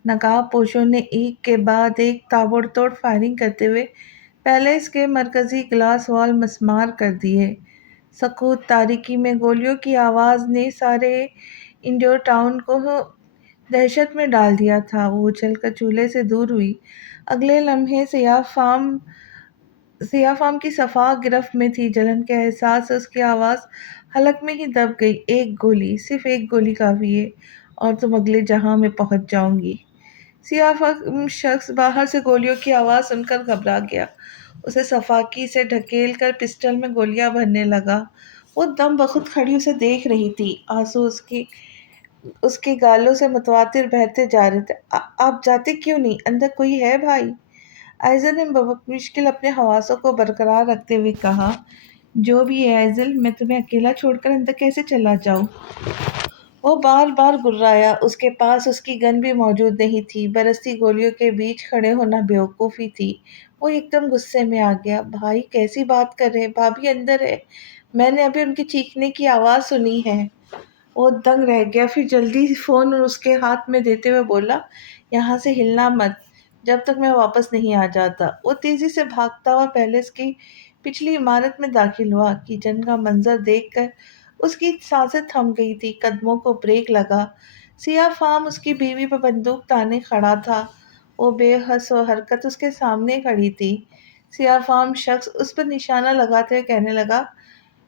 نقاب پوشوں نے ایک کے بعد ایک تابڑ توڑ فائرنگ کرتے ہوئے پیلیس کے مرکزی گلاس وال مسمار کر دیے۔ سکوت تاریکی میں گولیوں کی آواز نے سارے انڈور ٹاؤن کو دہشت میں ڈال دیا تھا۔ وہ اچھل کر چولہے سے دور ہوئی۔ اگلے لمحے سیاہ فام کی صفا گرفت میں تھی۔ جلن کے احساس سے اس کی آواز حلق میں ہی دب گئی۔ ایک گولی، صرف ایک گولی کافی ہے اور تم اگلے جہاں میں پہنچ جاؤں گی۔ سیاہ فام شخص باہر سے گولیوں کی آواز سن کر گھبرا گیا۔ اسے صفاقی سے ڈھکیل کر پسٹل میں گولیاں بھرنے لگا۔ وہ دم بخود کھڑی اسے دیکھ رہی تھی۔ آنسو اس کے گالوں سے متواتر بہتے جا رہے تھے۔ آپ جاتے کیوں نہیں؟ اندر کوئی ہے بھائی؟ ایزل نے بمشکل اپنے حواسوں کو برقرار رکھتے ہوئے کہا۔ جو بھی ہے ایزل، میں تمہیں اکیلا چھوڑ کر اندر کیسے چلا جاؤں؟ وہ بار بار گررایا۔ اس کے پاس اس کی گن بھی موجود نہیں تھی۔ برستی گولیوں کے بیچ کھڑے ہونا بیوقوفی تھی۔ وہ ایک دم غصے میں آ گیا۔ بھائی کیسی بات کر رہے؟ بھابھی اندر ہے، میں نے ابھی ان کے چیخنے کی آواز سنی ہے۔ وہ دنگ رہ گیا، پھر جلدی فون اس کے ہاتھ میں دیتے ہوئے بولا، یہاں سے ہلنا مت جب تک میں واپس نہیں آ جاتا۔ وہ تیزی سے بھاگتا ہوا پیلس کی پچھلی عمارت میں داخل ہوا۔ کچن کا منظر دیکھ کر اس کی سانسیں تھم گئی تھی، قدموں کو بریک لگا۔ سیاہ فام اس کی بیوی پر بندوق تانے کھڑا تھا۔ وہ بے حس و حرکت اس کے سامنے کھڑی تھی۔ سیاہ فام شخص اس پر نشانہ لگاتے ہوئے کہنے لگا،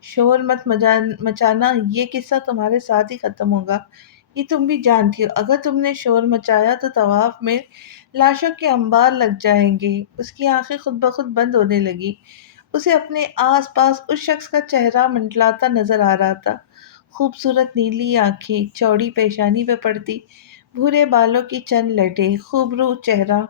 شور مت مچانا، یہ قصہ تمہارے ساتھ ہی ختم ہوگا، یہ تم بھی جانتی ہو۔ اگر تم نے شور مچایا تو طواف میں لاشوں کے انبار لگ جائیں گے۔ اس کی آنکھیں خود بخود بند ہونے لگی۔ اسے اپنے آس پاس اس شخص کا چہرہ منڈلاتا نظر آ رہا تھا۔ خوبصورت نیلی آنکھیں، چوڑی پیشانی پہ پڑتی بھورے بالوں کی چند لٹیں، خوبرو چہرہ۔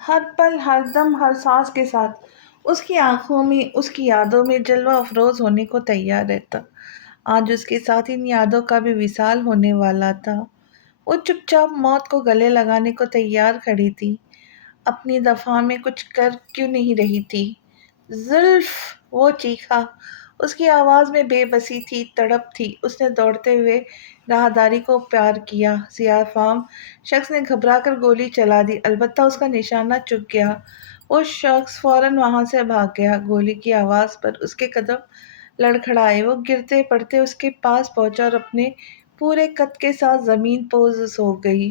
ہر پل، ہر دم، ہر سانس کے ساتھ اس کی آنکھوں میں، اس کی یادوں میں جلوہ افروز ہونے کو تیار رہتا۔ آج اس کے ساتھ ان یادوں کا بھی وصال ہونے والا تھا۔ وہ چپ چاپ موت کو گلے لگانے کو تیار کھڑی تھی، اپنی دفاع میں کچھ کر کیوں نہیں رہی تھی۔ زلف! وہ چیخا۔ اس کی آواز میں بے بسی تھی، تڑپ تھی۔ اس نے دوڑتے ہوئے راہداری کو پیار کیا۔ سیاہ فام شخص نے گھبرا کر گولی چلا دی، البتہ اس کا نشانہ چک گیا۔ وہ شخص فوراً وہاں سے بھاگ گیا۔ گولی کی آواز پر اس کے قدم لڑکھڑائے۔ وہ گرتے پڑتے اس کے پاس پہنچا اور اپنے پورے قد کے ساتھ زمین پوز سو گئی۔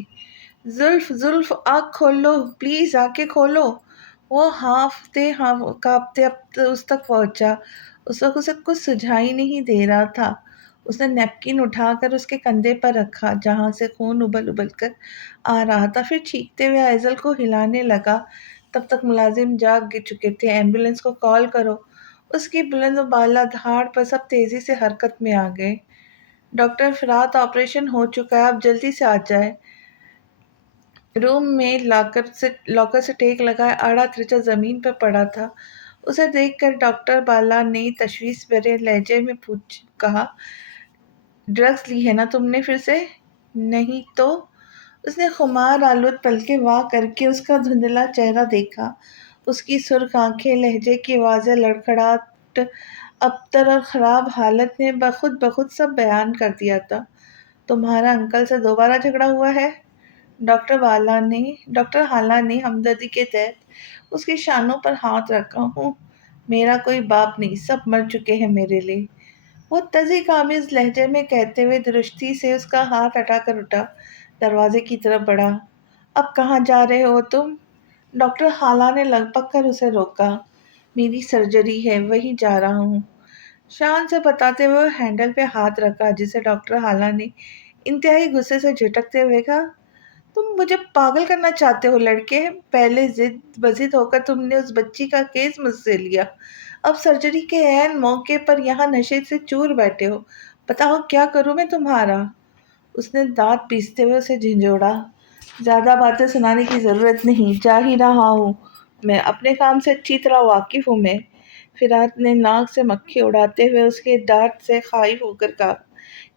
زلف! زلف! آنکھ کھول لو، پلیز آنکھیں کھولو۔ وہ ہانفتے کانپتے اس تک پہنچا۔ اس وقت اسے کچھ سجھائی نہیں دے رہا تھا۔ اس نے نیپکن اٹھا کر اس کے کندھے پر رکھا جہاں سے خون ابل ابل کر آ رہا تھا، پھر چیختے ہوئے ایزل کو ہلانے لگا۔ تب تک ملازم جاگ چکے تھے۔ ایمبولینس کو کال کرو۔ اس کی بلند و بالا دھاڑ پر سب تیزی سے حرکت میں آ گئے۔ ڈاکٹر فرات، آپریشن ہو چکا ہے، آپ جلدی سے آ جائیں۔ روم میں لاکر سے ٹیک لگائے آڑا ترچا زمین پر پڑا تھا۔ اسے دیکھ کر ڈاکٹر بالا نے تشویش بھرے لہجے میں کہا، ڈرگز لی ہے نا تم نے پھر سے؟ نہیں تو؟ اس نے خمار آلود پلکیں واہ کر کے اس کا دھندلا چہرہ دیکھا۔ اس کی سرخ آنکھیں، لہجے کی واضح لڑکھڑاہٹ، ابتر اور خراب حالت نے بخود سب بیان کر دیا تھا۔ تمہارا انکل سے دوبارہ جھگڑا ہوا ہے؟ ڈاکٹر حالہ نے ہمدردی کے تحت اس کی شانوں پر ہاتھ رکھا۔ ہوں، میرا کوئی باپ نہیں، سب مر چکے ہیں میرے لیے، وہ تزی قابض لہجے میں کہتے ہوئے درستی سے اس کا ہاتھ ہٹا کر اٹھا، دروازے کی طرف بڑھا۔ اب کہاں جا رہے ہو تم؟ ڈاکٹر حالہ نے لگبگ کر اسے روکا۔ میری سرجری ہے، وہیں جا رہا ہوں، شان سے بتاتے ہوئے ہینڈل پہ ہاتھ رکھا، جسے ڈاکٹر حالہ نے انتہائی غصے سے جھٹکتے ہوئے کہا، تم مجھے پاگل کرنا چاہتے ہو لڑکے؟ پہلے ضد بضد ہو کر تم نے اس بچی کا کیس مجھ سے لیا، اب سرجری کے عین موقع پر یہاں نشے سے چور بیٹھے ہو، بتاؤ کیا کروں میں تمہارا؟ اس نے دانت پیستے ہوئے اسے جھنجھوڑا۔ زیادہ باتیں سنانے کی ضرورت نہیں، جا ہی رہا ہوں میں، اپنے کام سے اچھی طرح واقف ہوں میں۔ فرات نے ناک سے مکھی اڑاتے ہوئے اس کے ڈانٹ سے خائف ہو کر کہا،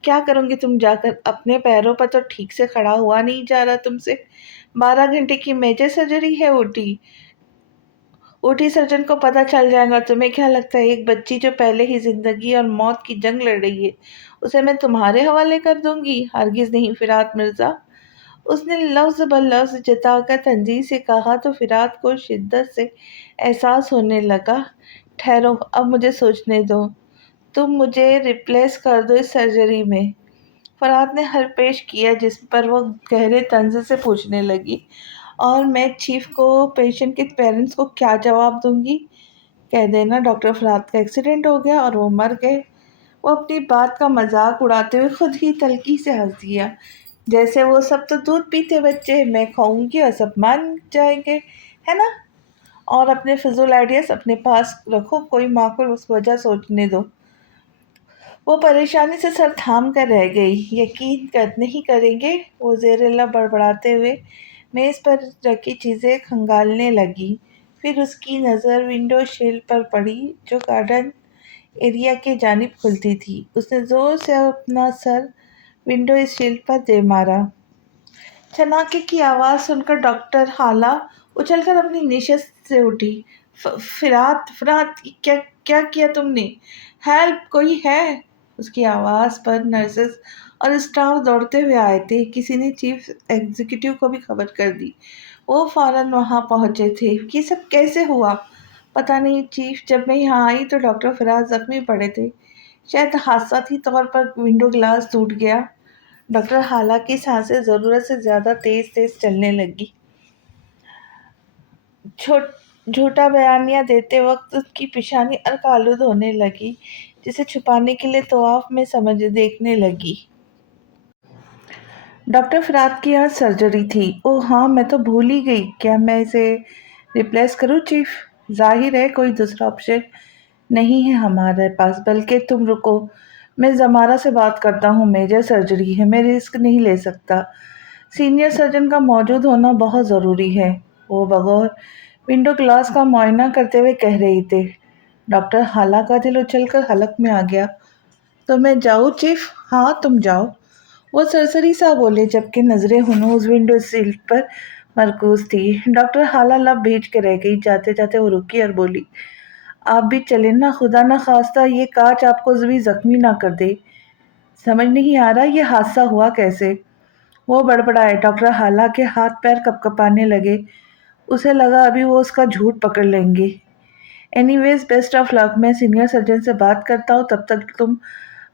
کیا کروں گی تم جا کر؟ اپنے پیروں پر تو ٹھیک سے کھڑا ہوا نہیں جا رہا تم سے۔ 12 گھنٹے کی میجر سرجری ہے، اوٹی سرجن کو پتہ چل جائے گا۔ تمہیں کیا لگتا ہے ایک بچی جو پہلے ہی زندگی اور موت کی جنگ لڑ رہی ہے، اسے میں تمہارے حوالے کر دوں گی؟ ہرگز نہیں فرات مرزا۔ اس نے لفظ بلفظ جتا کر تنزیہ سے کہا تو فرات کو شدت سے احساس ہونے لگا۔ ٹھہرو، اب مجھے سوچنے دو، تم مجھے ریپلیس کر دو اس سرجری میں۔ فرات نے حل پیش کیا جس پر وہ گہرے طنز سے پوچھنے لگی، اور میں چیف کو پیشنٹ کے پیرنٹس کو کیا جواب دوں گی؟ کہہ دینا ڈاکٹر فرات کا ایکسیڈنٹ ہو گیا اور وہ مر گئے۔ وہ اپنی بات کا مذاق اڑاتے ہوئے خود ہی تلخی سے ہنس دیا، جیسے وہ سب تو دودھ پیتے بچے، میں کھاؤں گی اور سب مان جائیں گے، ہے نا؟ اور اپنے فضول آئیڈیاز اپنے پاس رکھو، کوئی معقول اس وجہ سوچنے دو۔ وہ پریشانی سے سر تھام کر رہ گئی۔ یقین نہیں کریں گے، وہ زیر لب بڑبڑاتے ہوئے میز پر رکھی چیزیں کھنگالنے لگی۔ پھر اس کی نظر ونڈو شیل پر پڑی جو گارڈن ایریا کی جانب کھلتی تھی۔ اس نے زور سے اپنا سر ونڈو شیل پر دے مارا۔ چھناکے کی آواز سن کر ڈاکٹر ہالہ اچھل کر اپنی نشست سے اٹھی۔ فرات، کیا کیا تم نے؟ ہیلپ، کوئی ہے؟ اس کی آواز پر نرسز اور اسٹاف دوڑتے ہوئے آئے تھے۔ کسی نے چیف ایگزیکٹو کو بھی خبر کر دی۔ وہ فوراً وہاں پہنچے تھے۔ یہ سب کیسے ہوا؟ پتہ نہیں چیف، جب میں یہاں آئی تو ڈاکٹر فراز زخمی پڑے تھے، شاید حادثاتی طور پر ونڈو گلاس ٹوٹ گیا۔ ڈاکٹر ہالہ کی سانسیں ضرورت سے زیادہ تیز تیز چلنے لگی۔ جھوٹا بیانیہ دیتے وقت اس کی پیشانی عرق آلود ہونے لگی، جسے چھپانے کے لیے طواف میں دیکھنے لگی۔ ڈاکٹر فرات کی آج سرجری تھی۔ اوہ ہاں، میں تو بھول ہی گئی۔ کیا میں اسے ریپلیس کروں چیف؟ ظاہر ہے کوئی دوسرا آپشن نہیں ہے ہمارے پاس، بلکہ تم رکو، میں زمارہ سے بات کرتا ہوں، میجر سرجری ہے، میں رسک نہیں لے سکتا۔ سینئر سرجن کا موجود ہونا بہت ضروری ہے، وہ بغور ونڈو گلاس کا معائنہ کرتے ہوئے کہہ رہی تھے۔ ڈاکٹر ہالہ کا دل اچھل کر حلق میں آ گیا۔ تو میں جاؤں چیف؟ ہاں تم جاؤ، وہ سرسری سا بولے، جبکہ نظریں ہنوز ونڈو سیل پر مرکوز تھی۔ ڈاکٹر ہالہ لب بھیج کے رہ گئی۔ جاتے جاتے وہ رکی اور بولی، آپ بھی چلیں نا، خدا نہ خواستہ یہ کاچ آپ کو بھی زخمی نہ کر دے۔ سمجھ نہیں آ رہا یہ حادثہ ہوا کیسے؟ وہ بڑبڑائے۔ ڈاکٹر ہالہ کے ہاتھ پیر کپکپانے لگے۔ اسے لگا ابھی وہ اس کا جھوٹ پکڑ لیں گے۔ اینی ویز بیسٹ آف لک، میں سینئر سرجن سے بات کرتا ہوں، تب تک تم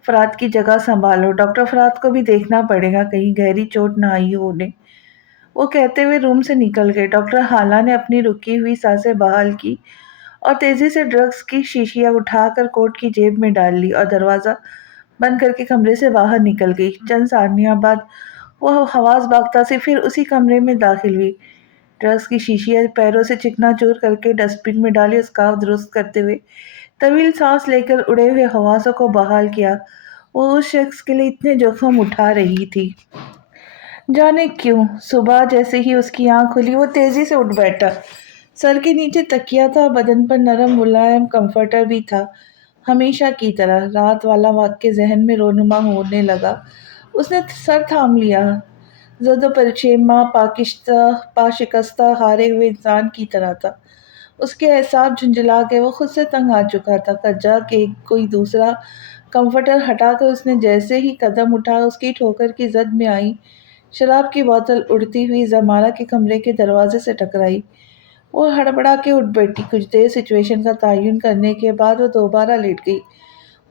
فرات کی جگہ سنبھالو۔ ڈاکٹر فرات کو بھی دیکھنا پڑے گا، کہیں گہری چوٹ نہ آئی ہو انہیں۔ وہ کہتے ہوئے روم سے نکل گئے۔ ڈاکٹر ہالہ نے اپنی رکی ہوئی سانسیں بحال کی اور تیزی سے ڈرگس کی شیشیاں اٹھا کر کوٹ کی جیب میں ڈال لی اور دروازہ بند کر کے کمرے سے باہر نکل گئی۔ چند ثانیہ بعد وہ حواس باختہ سے پھر اسی کمرے میں داخل ہوئی۔ ڈرگس کی شیشیاں پیروں سے چکنا چور کر کے ڈسٹ بن میں ڈالی، اسکارف درست کرتے ہوئے طویل سانس لے کر اڑے ہوئے حواسوں کو بحال کیا۔ وہ اس شخص کے لیے اتنے جوخم اٹھا رہی تھی۔ جانے کیوں، صبح جیسے ہی اس کی آنکھ کھلی وہ تیزی سے اٹھ بیٹھا۔ سر کے نیچے تکیہ تھا، بدن پر نرم ملائم کمفرٹر بھی تھا، ہمیشہ کی طرح۔ رات والا واقعہ ذہن میں رونما ہونے لگا۔ اس نے سر تھام لیا، زد و پرچیمہ، پا شکستہ ہارے ہوئے انسان کی طرح تھا۔ اس کے اعصاب جھنجھلا گئے، وہ خود سے تنگ آ چکا تھا۔ کجا کے کوئی دوسرا کمفرٹر ہٹا کر اس نے جیسے ہی قدم اٹھایا، اس کی ٹھوکر کی زد میں آئی شراب کی بوتل اڑتی ہوئی زمارہ کے کمرے کے دروازے سے ٹکرائی۔ وہ ہڑبڑا کے اٹھ بیٹھی۔ کچھ دیر سچویشن کا تعین کرنے کے بعد وہ دوبارہ لیٹ گئی۔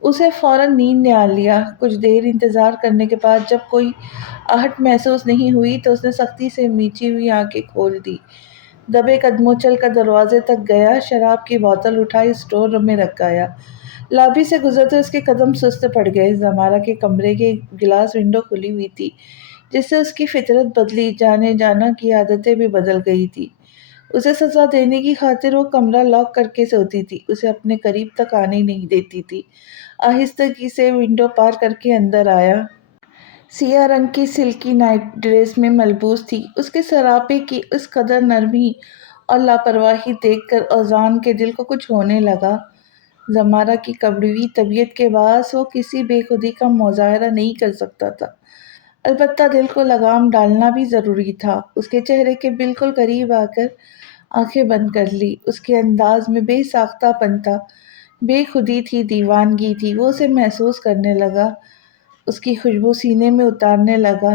اسے فوراً نیند نے آ لیا۔ کچھ دیر انتظار کرنے کے بعد جب کوئی آہٹ محسوس نہیں ہوئی تو اس نے سختی سے میچی ہوئی آنکھیں کھول دی۔ دبے قدموں چل کر دروازے تک گیا، شراب کی بوتل اٹھائی، اسٹور روم میں رکھ آیا۔ لابی سے گزرتے اس کے قدم سست پڑ گئے۔ زمارہ کے کمرے کی گلاس ونڈو کھلی ہوئی تھی، جس سے اس کی فطرت بدلی، جانے جانا کی عادتیں بھی بدل گئی تھی۔ اسے سزا دینے کی خاطر وہ کمرہ لاک کر کے سوتی تھی، اسے اپنے قریب تک آنے نہیں دیتی تھی۔ آہستگی سے ونڈو پار کر کے اندر آیا۔ سیاہ رنگ کی سلکی نائٹ ڈریس میں ملبوس تھی۔ اس کے سراپے کی اس قدر نرمی اور لاپرواہی دیکھ کر اذان کے دل کو کچھ ہونے لگا۔ زمارہ کی کڑوی طبیعت کے باعث وہ کسی بے خودی کا مظاہرہ نہیں کر سکتا تھا، البتہ دل کو لگام ڈالنا بھی ضروری تھا۔ اس کے چہرے کے بالکل قریب آ کر آنکھیں بند کر لی۔ اس کے انداز میں بے ساختہ پن تھا، بے خودی تھی، دیوانگی تھی۔ وہ اسے محسوس کرنے لگا، اس کی خوشبو سینے میں اتارنے لگا۔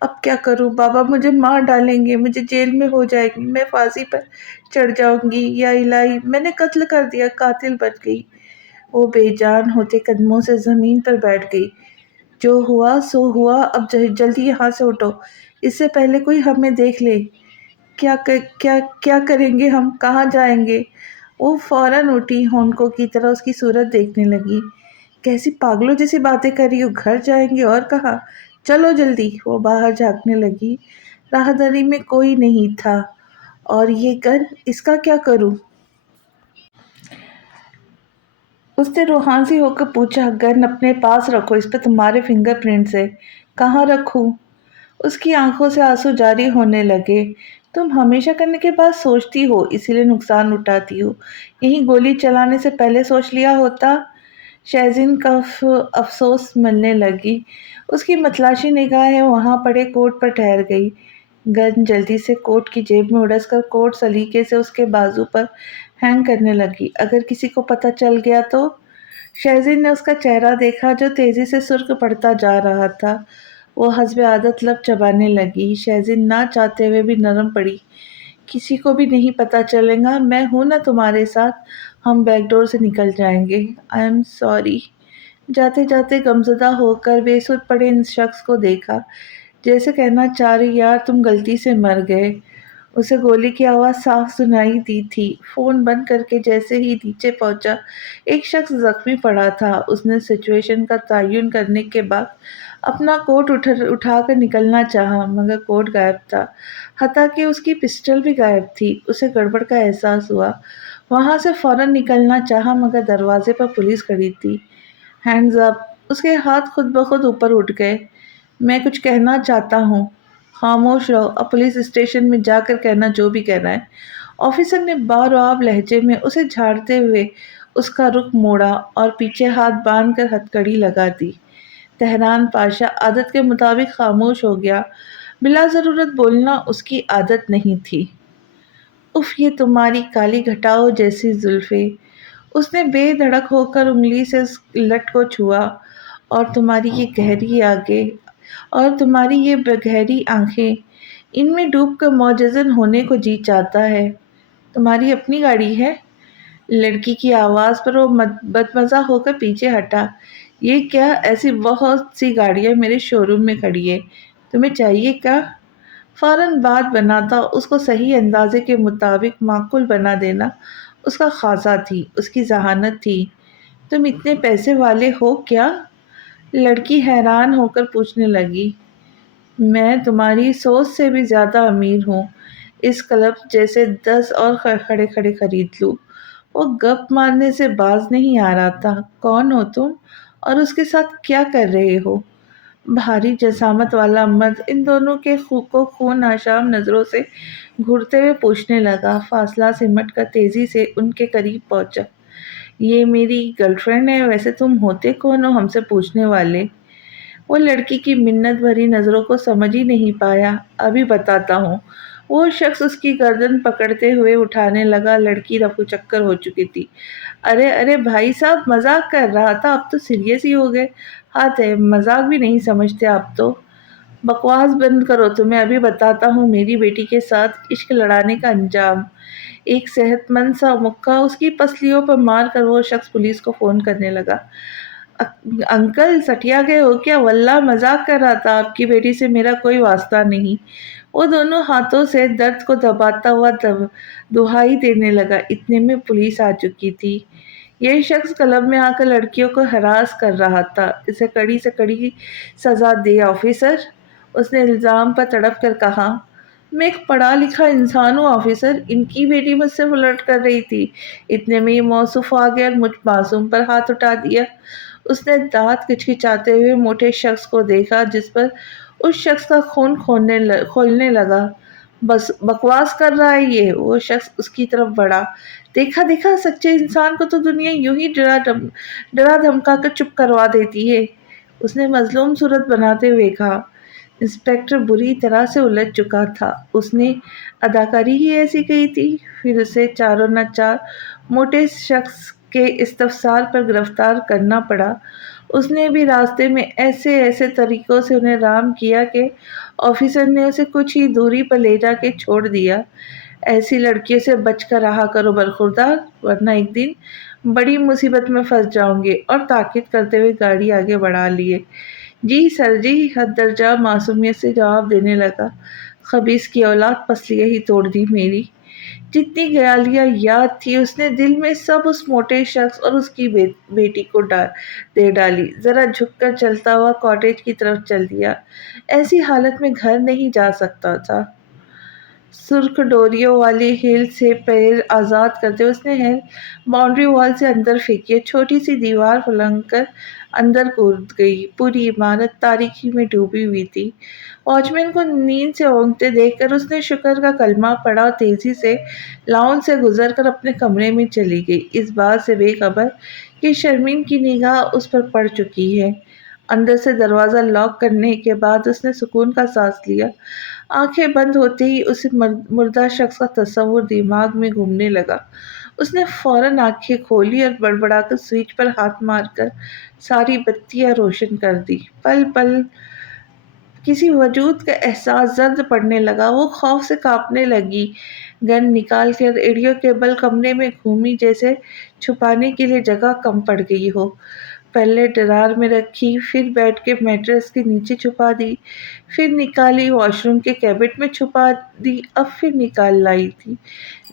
اب کیا کروں بابا، مجھے مار ڈالیں گے، مجھے جیل میں ہو جائے گی، میں پھانسی پر چڑھ جاؤں گی، یا الہی میں نے قتل کر دیا، قاتل بن گئی۔ وہ بے جان ہوتے قدموں سے زمین پر بیٹھ گئی۔ جو ہوا سو ہوا، اب جلدی یہاں سے اٹھو، اس سے پہلے کوئی ہمیں دیکھ لے۔ کیا کریں گے ہم، کہاں جائیں گے؟ وہ فوراً اٹھی، ہونکوں کی طرح اس کی صورت دیکھنے لگی۔ کیسی پاگلوں جیسی باتیں کر رہی ہو، گھر جائیں گے اور کہاں، چلو جلدی۔ وہ باہر جھانکنے لگی، راہداری میں کوئی نہیں تھا۔ اور یہ گن، اس کا کیا کروں؟ اس نے روحانسی ہو کر پوچھا۔ گن اپنے پاس رکھو، اس پہ تمہارے فنگر پرنٹس ہے۔ کہاں رکھوں؟ اس کی آنکھوں سے آنسو جاری ہونے لگے۔ تم ہمیشہ کرنے کے بعد سوچتی ہو، اسی لیے نقصان اٹھاتی ہو۔ یہیں گولی چلانے سے پہلے سوچ لیا ہوتا۔ شہزین کا افسوس ملنے لگی۔ اس کی متلاشی نگاہیں وہاں پڑے کوٹ پر ٹھہر گئی۔ گن جلدی سے کوٹ کی جیب میں اڑس کر کوٹ سلیقے سے اس کے بازو پر ہینگ کرنے لگی۔ اگر کسی کو پتہ چل گیا تو؟ شہزین نے اس کا چہرہ دیکھا جو تیزی سے سرخ پڑتا جا رہا تھا۔ وہ حسب عادت لب چبانے لگی۔ شہزین نہ چاہتے ہوئے بھی نرم پڑی۔ کسی کو بھی نہیں پتہ چلے گا، میں ہوں نا تمہارے ساتھ، ہم بیک ڈور سے نکل جائیں گے۔ I am sorry. جاتے جاتے غمزدہ ہو کر بے سود پڑے ان شخص کو دیکھا، جیسے کہنا چاہ رہی یار تم غلطی سے مر گئے۔ اسے گولی کی آواز صاف سنائی دی تھی۔ فون بند کر کے جیسے ہی نیچے پہنچا، ایک شخص زخمی پڑا تھا۔ اس نے سچویشن کا تعین کرنے کے بعد اپنا کوٹ اٹھا کر نکلنا چاہا، مگر کوٹ غائب تھا، حتیٰ کہ اس کی پسٹل بھی غائب تھی۔ اسے گڑبڑ کا احساس ہوا، وہاں سے فوراً نکلنا چاہا، مگر دروازے پر پولیس کھڑی تھی۔ ہینڈز اپ! اس کے ہاتھ خود بخود اوپر اٹھ گئے۔ میں کچھ کہنا چاہتا ہوں۔ خاموش رہو، اب پولیس اسٹیشن میں جا کر کہنا جو بھی کہنا ہے۔ آفیسر نے بار-و-آب لہجے میں اسے جھاڑتے ہوئے اس کا رخ موڑا اور پیچھے ہاتھ باندھ کر ہتھ کڑی لگا دی۔ تہران پاشا عادت کے مطابق خاموش ہو گیا۔ بلا ضرورت بولنا اس کی عادت نہیں تھی۔ اف، یہ تمہاری کالی گھٹاؤ جیسی زلفیں، اس نے بے دھڑک ہو کر انگلی سے اس لٹ کو چھوا، اور تمہاری یہ گہری آنکھیں، ان میں ڈوب کر معجزن ہونے کو جی چاہتا ہے۔ تمہاری اپنی گاڑی ہے؟ لڑکی کی آواز پر وہ بدمزہ ہو کر پیچھے ہٹا۔ یہ کیا، ایسی بہت سی گاڑیاں میرے شو روم میں کھڑی ہیں، تمہیں چاہیے کیا؟ فوراً بات بناتا، اس کو صحیح اندازے کے مطابق معقول بنا دینا اس کا خاصہ تھی، اس کی ذہانت تھی۔ تم اتنے پیسے والے ہو کیا؟ لڑکی حیران ہو کر پوچھنے لگی۔ میں تمہاری سوچ سے بھی زیادہ امیر ہوں، اس کلب جیسے 10 اور کھڑے کھڑے خرید لوں۔ وہ گپ مارنے سے باز نہیں آ رہا تھا۔ کون ہو تم، اور اس کے ساتھ کیا کر رہے ہو؟ بھاری جسامت والا مرد ان دونوں کے کو خون آشام نظروں سے گھورتے ہوئے پوچھنے لگا۔ فاصلہ سمٹ کر تیزی سے ان کے قریب پہنچا۔ یہ میری گرل فرینڈ ہے، ویسے تم ہوتے کون ہو ہم سے پوچھنے والے؟ وہ لڑکی کی منت بھری نظروں کو سمجھ ہی نہیں پایا۔ ابھی بتاتا ہوں۔ وہ شخص اس کی گردن پکڑتے ہوئے اٹھانے لگا۔ لڑکی رفو چکر ہو چکی تھی۔ ارے بھائی صاحب، مذاق کر رہا تھا، اب تو سیریس ہی ہو گئے۔ ہاتھ ہے، مذاق بھی نہیں سمجھتے آپ تو۔ بکواس بند کرو، تمہیں ابھی بتاتا ہوں میری بیٹی کے ساتھ عشق لڑانے کا انجام۔ ایک صحت مند سا مکہ اس کی پسلیوں پر مار کر وہ شخص پولیس کو فون کرنے لگا۔ انکل، سٹیا گئے ہو کیا؟ واللہ مذاق کر رہا تھا، آپ کی بیٹی سے میرا کوئی واسطہ نہیں۔ وہ دونوں ہاتھوں سے درد کو دباتا ہوا دہائی دینے لگا۔ اتنے میں پولیس آ چکی تھی۔ یہ شخص کلب میں آ کر لڑکیوں کو ہراس کر رہا تھا۔ اسے کڑی سے کڑی سزا دے آفیسر، اس نے الزام پر تڑپ کر کہا۔ میں ایک پڑھا لکھا انسان ہوں آفیسر، ان کی بیٹی مجھ سے فلرٹ کر رہی تھی۔ اتنے میں یہ موصوف آ گیا اور مجھ معصوم پر ہاتھ اٹھا دیا۔ اس نے دانت کچکچاتے ہوئے موٹے شخص کو دیکھا، جس پر اس شخص کا خون کھولنے لگا۔ بس بکواس کر رہا ہے یہ۔ وہ شخص اس کی طرف بڑھا۔ دیکھا، سچے انسان کو تو دنیا یوں ہی ڈرا دھمکا کر چپ کروا دیتی ہے، اس نے مظلوم صورت بناتے ہوئے کہا۔ انسپکٹر بری طرح سے الجھ چکا تھا۔ اس نے اداکاری ہی ایسی کی تھی؟ پھر اسے چاروں نہ چار موٹے شخص کے استفسار پر گرفتار کرنا پڑا اس نے بھی راستے میں ایسے ایسے طریقوں سے انہیں رام کیا کہ آفیسر نے اسے کچھ ہی دوری پر لے جا کے چھوڑ دیا۔ ایسی لڑکیوں سے بچ کر رہا کرو برخوردار، ورنہ ایک دن بڑی مصیبت میں پھنس جاؤں گے۔ اور تاکید کرتے ہوئے گاڑی آگے بڑھا لیے۔ جی سر جی، حد درجہ معصومیت سے جواب دینے لگا۔ خبیث کی اولاد پسلیاں ہی توڑ دی میری۔ جتنی گالیاں یاد تھی اس نے دل میں سب اس موٹے شخص اور اس کی بیٹی کو دے ڈالی۔ ذرا جھک کر چلتا ہوا کاٹیج کی طرف چل دیا۔ ایسی حالت میں گھر نہیں جا سکتا تھا۔ سرخ ڈوریوں والی ہیل سے پیر آزاد کرتے اس نے ہیل باؤنڈری وال سے اندر پھینکی۔ چھوٹی سی دیوار پھلانگ کر اندر کود گئی۔ پوری عمارت تاریکی میں ڈوبی ہوئی تھی۔ واچ مین کو نیند سے اونگتے دیکھ کر اس نے شکر کا کلمہ پڑھا اور تیزی سے لاؤن سے گزر کر اپنے کمرے میں چلی گئی، اس بات سے بے خبر کہ شرمین کی نگاہ اس پر پڑ چکی ہے۔ اندر سے دروازہ لاک کرنے کے بعد اس نے سکون کا سانس لیا۔ آنکھیں بند ہوتے ہی اسے مردہ شخص کا تصور دماغ میں گھومنے لگا۔ اس نے فوراً آنکھیں کھولی اور بڑبڑا کر سوئچ پر ہاتھ مار کر ساری بتیاں روشن کر دی۔ پل پل کسی وجود کا احساس زرد پڑنے لگا۔ وہ خوف سے کانپنے لگی۔ گن نکال کر ایڑیوں کے بل کمرے میں گھومی جیسے چھپانے کے لیے جگہ کم پڑ گئی ہو۔ پہلے ڈرار میں رکھی، پھر بیڈ کے میٹرس کے نیچے چھپا دی، پھر نکالی واش روم کے کیبٹ میں چھپا دی، اب پھر نکال لائی تھی۔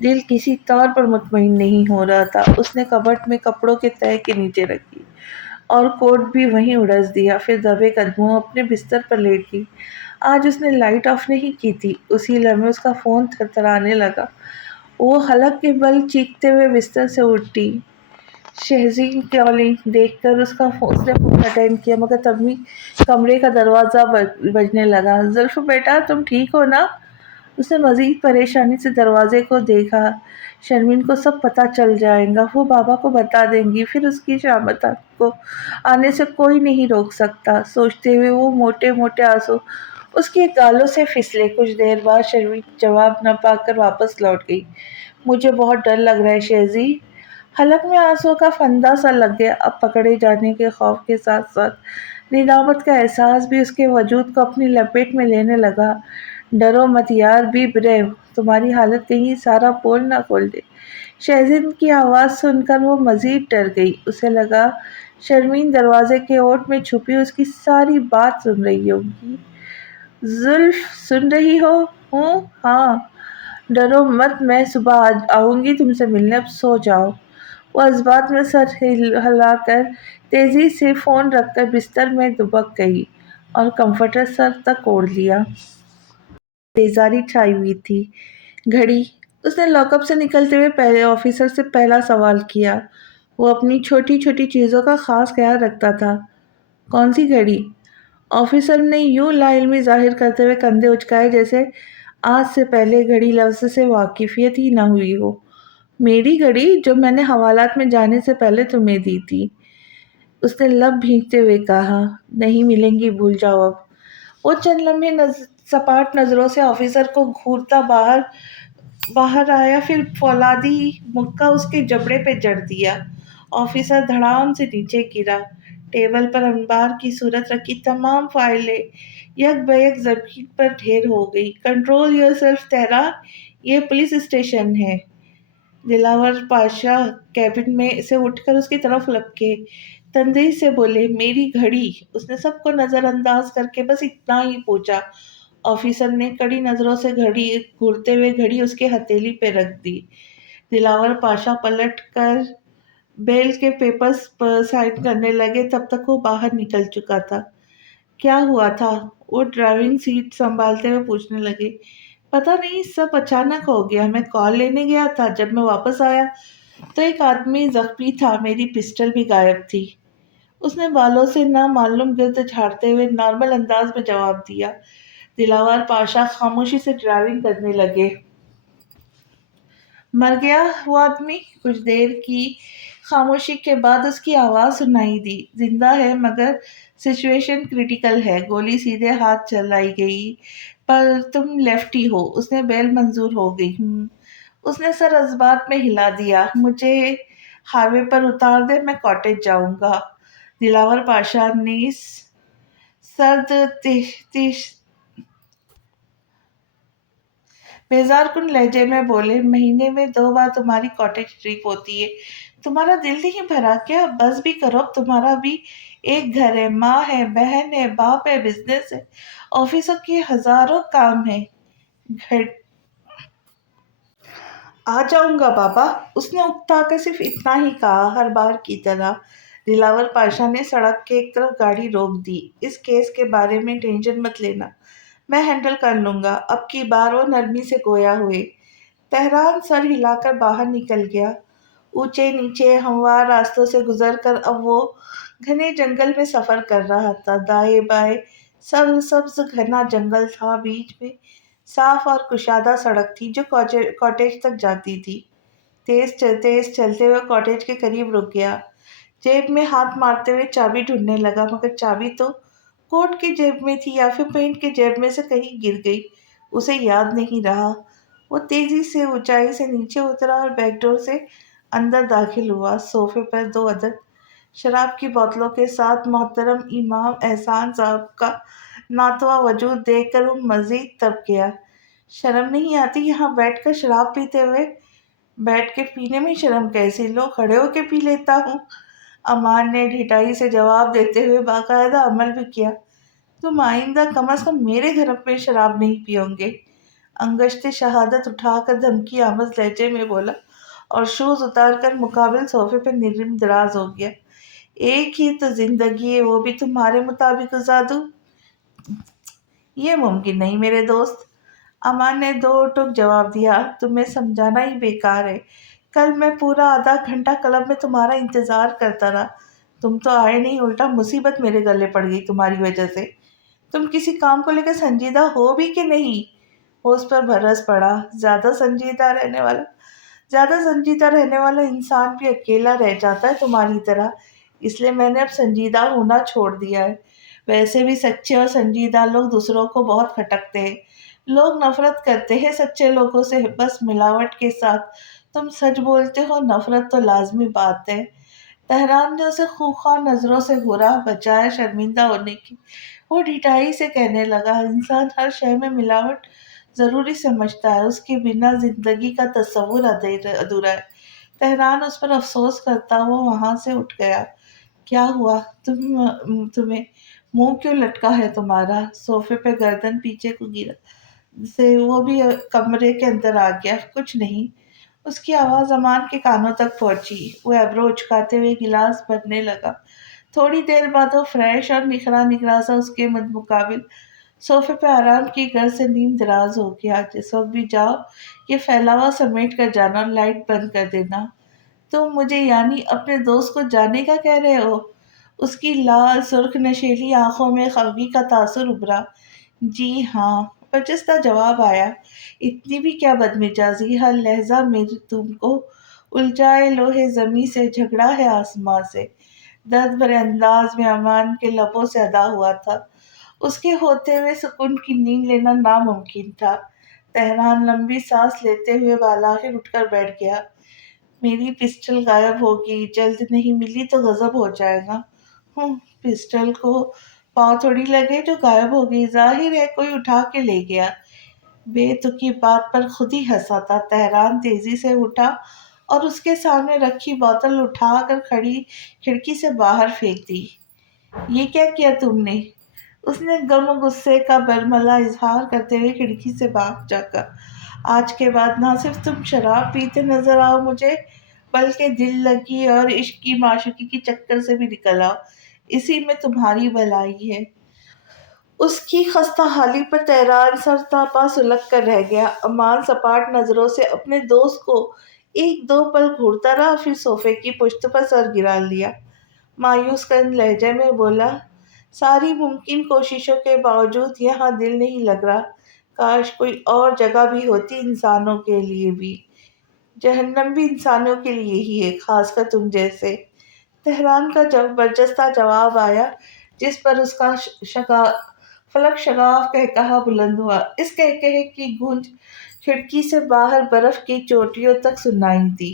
دل کسی طور پر مطمئن نہیں ہو رہا تھا۔ اس نے کبٹ میں کپڑوں کے تہہ کے نیچے رکھی اور کوٹ بھی وہیں اڑس دیا، پھر دبے قدموں اپنے بستر پر لیٹ گئی۔ آج اس نے لائٹ آف نہیں کی تھی۔ اسی لمحے اس کا فون تھرتھرانے لگا۔ وہ حلق کے بل چیختے ہوئے بستر سے اٹھی۔ شہزین کالنگ دیکھ کر اس نے فون اٹینڈ کیا، مگر تبھی کمرے کا دروازہ بجنے لگا۔ زلفو بیٹا، تم ٹھیک ہو نا؟ اس نے مزید پریشانی سے دروازے کو دیکھا۔ شرمین کو سب پتہ چل جائے گا، وہ بابا کو بتا دیں گی، پھر اس کی شامت کو آنے سے کوئی نہیں روک سکتا۔ سوچتے ہوئے وہ موٹے موٹے آنسو اس کے گالوں سے پھسلے۔ کچھ دیر بعد شرمین جواب نہ پا کر واپس لوٹ گئی۔ مجھے بہت ڈر لگ رہا ہے شہزی۔ حلق میں آنسوں کا فندہ سا لگ گیا۔ اب پکڑے جانے کے خوف کے ساتھ ساتھ ندامت کا احساس بھی اس کے وجود کو اپنی لپیٹ میں لینے لگا۔ ڈرو مت یار، بی بریو، تمہاری حالت کہیں سارا پول نہ کھول دے۔ شہزین کی آواز سن کر وہ مزید ڈر گئی۔ اسے لگا شرمین دروازے کے اوٹ میں چھپی اس کی ساری بات سن رہی ہوگی۔ زلف، سن رہی ہو؟ ہوں، ہاں۔ ڈرو مت، میں صبح آؤں گی تم سے ملنے، اب سو جاؤ۔ وہ اس بات میں سر ہلا کر تیزی سے فون رکھ کر بستر میں دبک گئی اور کمفرٹر سر تک اوڑھ لیا۔ بیزاری چھائی ہوئی تھی۔ گھڑی؟ اس نے لاک اپ سے نکلتے ہوئے پہلے آفیسر سے پہلا سوال کیا۔ وہ اپنی چھوٹی چھوٹی چیزوں کا خاص خیال رکھتا تھا۔ کون سی گھڑی؟ آفیسر نے یوں لا علمی ظاہر کرتے ہوئے کندھے اچکائے جیسے آج سے پہلے گھڑی لفظ سے واقفیت ہی نہ ہوئی ہو۔ میری گھڑی، جو میں نے حوالات میں جانے سے پہلے تمہیں دی تھی، اس نے لب بھینچتے ہوئے کہا۔ نہیں ملیں گی، بھول جاؤ اب۔ وہ چند لمحے سپاٹ نظروں سے آفیسر کو گھورتا باہر آیا، پھر فولادی مکہ اس کے جبڑے پہ جڑ دیا۔ آفیسر دھڑام سے نیچے گرا۔ ٹیبل پر انبار کی صورت رکھی تمام فائلیں یک بیک زمین پر ڈھیر ہو گئی۔ کنٹرول یور سیلف تہران، یہ پولیس اسٹیشن ہے۔ دلاور پاشا کیبن میں سے اٹھ کر اس کی طرف لپکے، تندی سے بولے، میری گھڑی؟ اس نے سب کو نظر انداز کر کے بس اتنا ہی پوچھا۔ آفیسر نے کڑی نظروں سے گھڑی گھورتے ہوئے گھڑی اس کے ہتھیلی پہ رکھ دی۔ دلاور پاشا پلٹ کر بیل کے پیپرز پر سائن کرنے لگے، تب تک وہ باہر نکل چکا تھا۔ کیا ہوا تھا؟ وہ ڈرائیونگ سیٹ سنبھالتے ہوئے پوچھنے لگے۔ پتہ نہیں، سب اچانک ہو گیا۔ میں کال لینے گیا تھا، جب میں واپس آیا تو ایک آدمی زخمی تھا، میری پسٹل بھی غائب تھی۔ اس نے بالوں سے نہ معلوم گرد جھاڑتے ہوئے نارمل انداز میں جواب دیا۔ دلاور پاشا خاموشی سے ڈرائیونگ کرنے لگے۔ مر گیا وہ آدمی؟ کچھ دیر کی خاموشی کے بعد اس کی آواز سنائی دی۔ زندہ ہے، مگر سچویشن کریٹیکل ہے۔ گولی سیدھے ہاتھ چلائی گئی، پر تم لیفٹی ہو۔ اس نے بیل منظور ہو گئی۔ اس نے سر اس بات میں ہلا دیا۔ مجھے ہائی وے پر اتار دے، میں کاٹیج جاؤں گا۔ دلاور پاشا نے سرد بیزار کن لہجے میں بولے، مہینے میں 2 بار تمہاری کاٹیج ٹرپ ہوتی ہے، تمہارا دل نہیں بھرا کیا؟ بس بھی کرو، اب تمہارا بھی ایک گھر ہے، ماں ہے، بہن ہے، باپ ہے، بزنس ہے، آفیسوں کے ہزاروں کام ہے۔ گھر آ جاؤں گا بابا، اس نے اکتا کر صرف اتنا ہی کہا۔ ہر بار کی طرح دلاور پاشا نے سڑک کے ایک طرف گاڑی روک دی۔ اس کیس کے بارے میں ٹینشن مت لینا، میں ہینڈل کر لوں گا، اب کی بار وہ نرمی سے گویا ہوئے۔ تہران سر ہلا کر باہر نکل گیا۔ اونچے نیچے ہموار راستوں سے گزر کر اب وہ گھنے جنگل میں سفر کر رہا تھا۔ دائیں بائیں سبز سبز گھنا جنگل تھا، بیچ میں صاف اور کشادہ سڑک تھی جو کاٹیج تک جاتی تھی۔ تیز چلتے ہوئے کاٹیج کے قریب رک گیا، جیب میں ہاتھ مارتے ہوئے چابی ڈھونڈنے لگا، مگر چابی تو کوٹ کی جیب میں تھی یا پھر پینٹ کی جیب میں سے کہیں گر گئی، اسے یاد نہیں رہا۔ وہ تیزی سے اونچائی سے نیچے اترا اور بیک ڈور سے اندر داخل ہوا۔ صوفے پر 2 عدد شراب کی بوتلوں کے ساتھ محترم امام احسان صاحب کا ناتواں وجود دیکھ کر وہ مزید تب گیا۔ شرم نہیں آتی یہاں بیٹھ کر شراب پیتے ہوئے؟ بیٹھ کے پینے میں شرم کیسی، لو کھڑے ہو کے پی لیتا ہوں۔ امان نے ڈھٹائی سے جواب دیتے ہوئے باقاعدہ عمل بھی کیا۔ تم آئندہ کم از کم میرے گھر میں شراب نہیں پیو گے، انگشت شہادت اٹھا کر دھمکی آمیز لہجے میں بولا اور شوز اتار کر مقابل صوفے پہ نرم دراز ہو گیا۔ ایک ہی تو زندگی ہے، وہ بھی تمہارے مطابق گزار دوں؟ یہ ممکن نہیں میرے دوست، امان نے 2 ٹوک جواب دیا۔ تمہیں سمجھانا ہی بیکار ہے، کل میں پورا آدھا گھنٹہ کلب میں تمہارا انتظار کرتا رہا، تم تو آئے نہیں، الٹا مصیبت میرے گلے پڑ گئی تمہاری وجہ سے۔ تم کسی کام کو لے کر سنجیدہ ہو بھی کہ نہیں؟ وہ اس پر برس پڑا۔ زیادہ سنجیدہ رہنے والا انسان بھی اکیلا رہ جاتا ہے تمہاری طرح، اس لیے میں نے اب سنجیدہ ہونا چھوڑ دیا ہے۔ ویسے بھی سچے اور سنجیدہ لوگ دوسروں کو بہت کھٹکتے ہیں، لوگ نفرت کرتے ہیں سچے لوگوں سے، بس ملاوٹ کے ساتھ۔ تم سچ بولتے ہو، نفرت تو لازمی بات ہے۔ تہران نے اسے خونخوار نظروں سے گھورا، بجائے شرمندہ ہونے کی وہ ڈھٹائی سے کہنے لگا، انسان ہر شے میں ملاوٹ ضروری سمجھتا ہے، اس کے بنا زندگی کا تصور ادھورا ہے۔ تہران اس پر افسوس کرتا ہوا وہاں سے اٹھ گیا۔ کیا ہوا؟ تمہیں منہ کیوں لٹکا ہے تمہارا؟ صوفے پہ گردن پیچھے کو گرا سے وہ بھی کمرے کے اندر آ گیا۔ کچھ نہیں، اس کی آواز امان کے کانوں تک پہنچی۔ وہ ایبرو اچکاتے ہوئے گلاس بھرنے لگا۔ تھوڑی دیر بعد وہ فریش اور نکھرا نکھرا سا اس کے مقابل صوفے پہ آرام کی غرض سے نیم دراز ہو گیا۔ جس وقت بھی جاؤ یہ پھیلاوا سمیٹ کر جانا اور لائٹ بند کر دینا۔ تم مجھے یعنی اپنے دوست کو جانے کا کہہ رہے ہو؟ اس کی لال سرخ نشیلی آنکھوں میں خفگی کا تاثر ابھرا۔ جی ہاں، برجستہ جواب آیا۔ اتنی بھی کیا بدمزاجی، ہر لہجہ میری تم کو الجائے لوہے زمیں سے، جھگڑا ہے آسماں سے۔ درد بھرے انداز میں امان کے لبوں سے ادا ہوا تھا، اس کے ہوتے ہوئے سکون کی نیند لینا ناممکن تھا۔ تہران لمبی سانس لیتے ہوئے بالآخر اٹھ کر بیٹھ گیا۔ میری پسٹل غائب ہوگی، جلد نہیں ملی تو غضب ہو جائے گا۔ پسٹل کو پاؤں تھوڑی لگے جو غائب ہو گئی، ظاہر ہے کوئی اٹھا کے لے گیا۔ بے تکی بات پر خود ہی ہنسا تھا۔ تہران تیزی سے اٹھا اور اس کے سامنے رکھی بوتل اٹھا کر کھڑکی سے باہر پھینک دی۔ یہ کیا کیا تم نے؟ اس نے غم و غصے کا برملا اظہار کرتے ہوئے کھڑکی سے باہر جا کر، آج کے بعد نہ صرف تم شراب پیتے نظر آؤ مجھے، بلکہ دل لگی اور عشق کی معشوقی کی چکر سے بھی نکل آؤ، اسی میں تمہاری بھلائی ہے۔ اس کی خستہ حالی پر تہران سر تاپا سلگ کر رہ گیا۔ امان سپاٹ نظروں سے اپنے دوست کو 1-2 پل گھورتا رہا، پھر صوفے کی پشت پر سر گرا لیا۔ مایوس کن لہجے میں بولا، ساری ممکن کوششوں کے باوجود یہاں دل نہیں لگ رہا، کاش کوئی اور جگہ بھی ہوتی انسانوں کے لیے بھی۔ جہنم بھی انسانوں کے لیے ہی ہے، خاص کر تم جیسے۔ تہران کا برجستہ جواب آیا، جس پر اس کا فلک شگاف قہقہا بلند ہوا۔ اس قہقہے کی گونج کھڑکی سے باہر برف کی چوٹیوں تک سنائی دی۔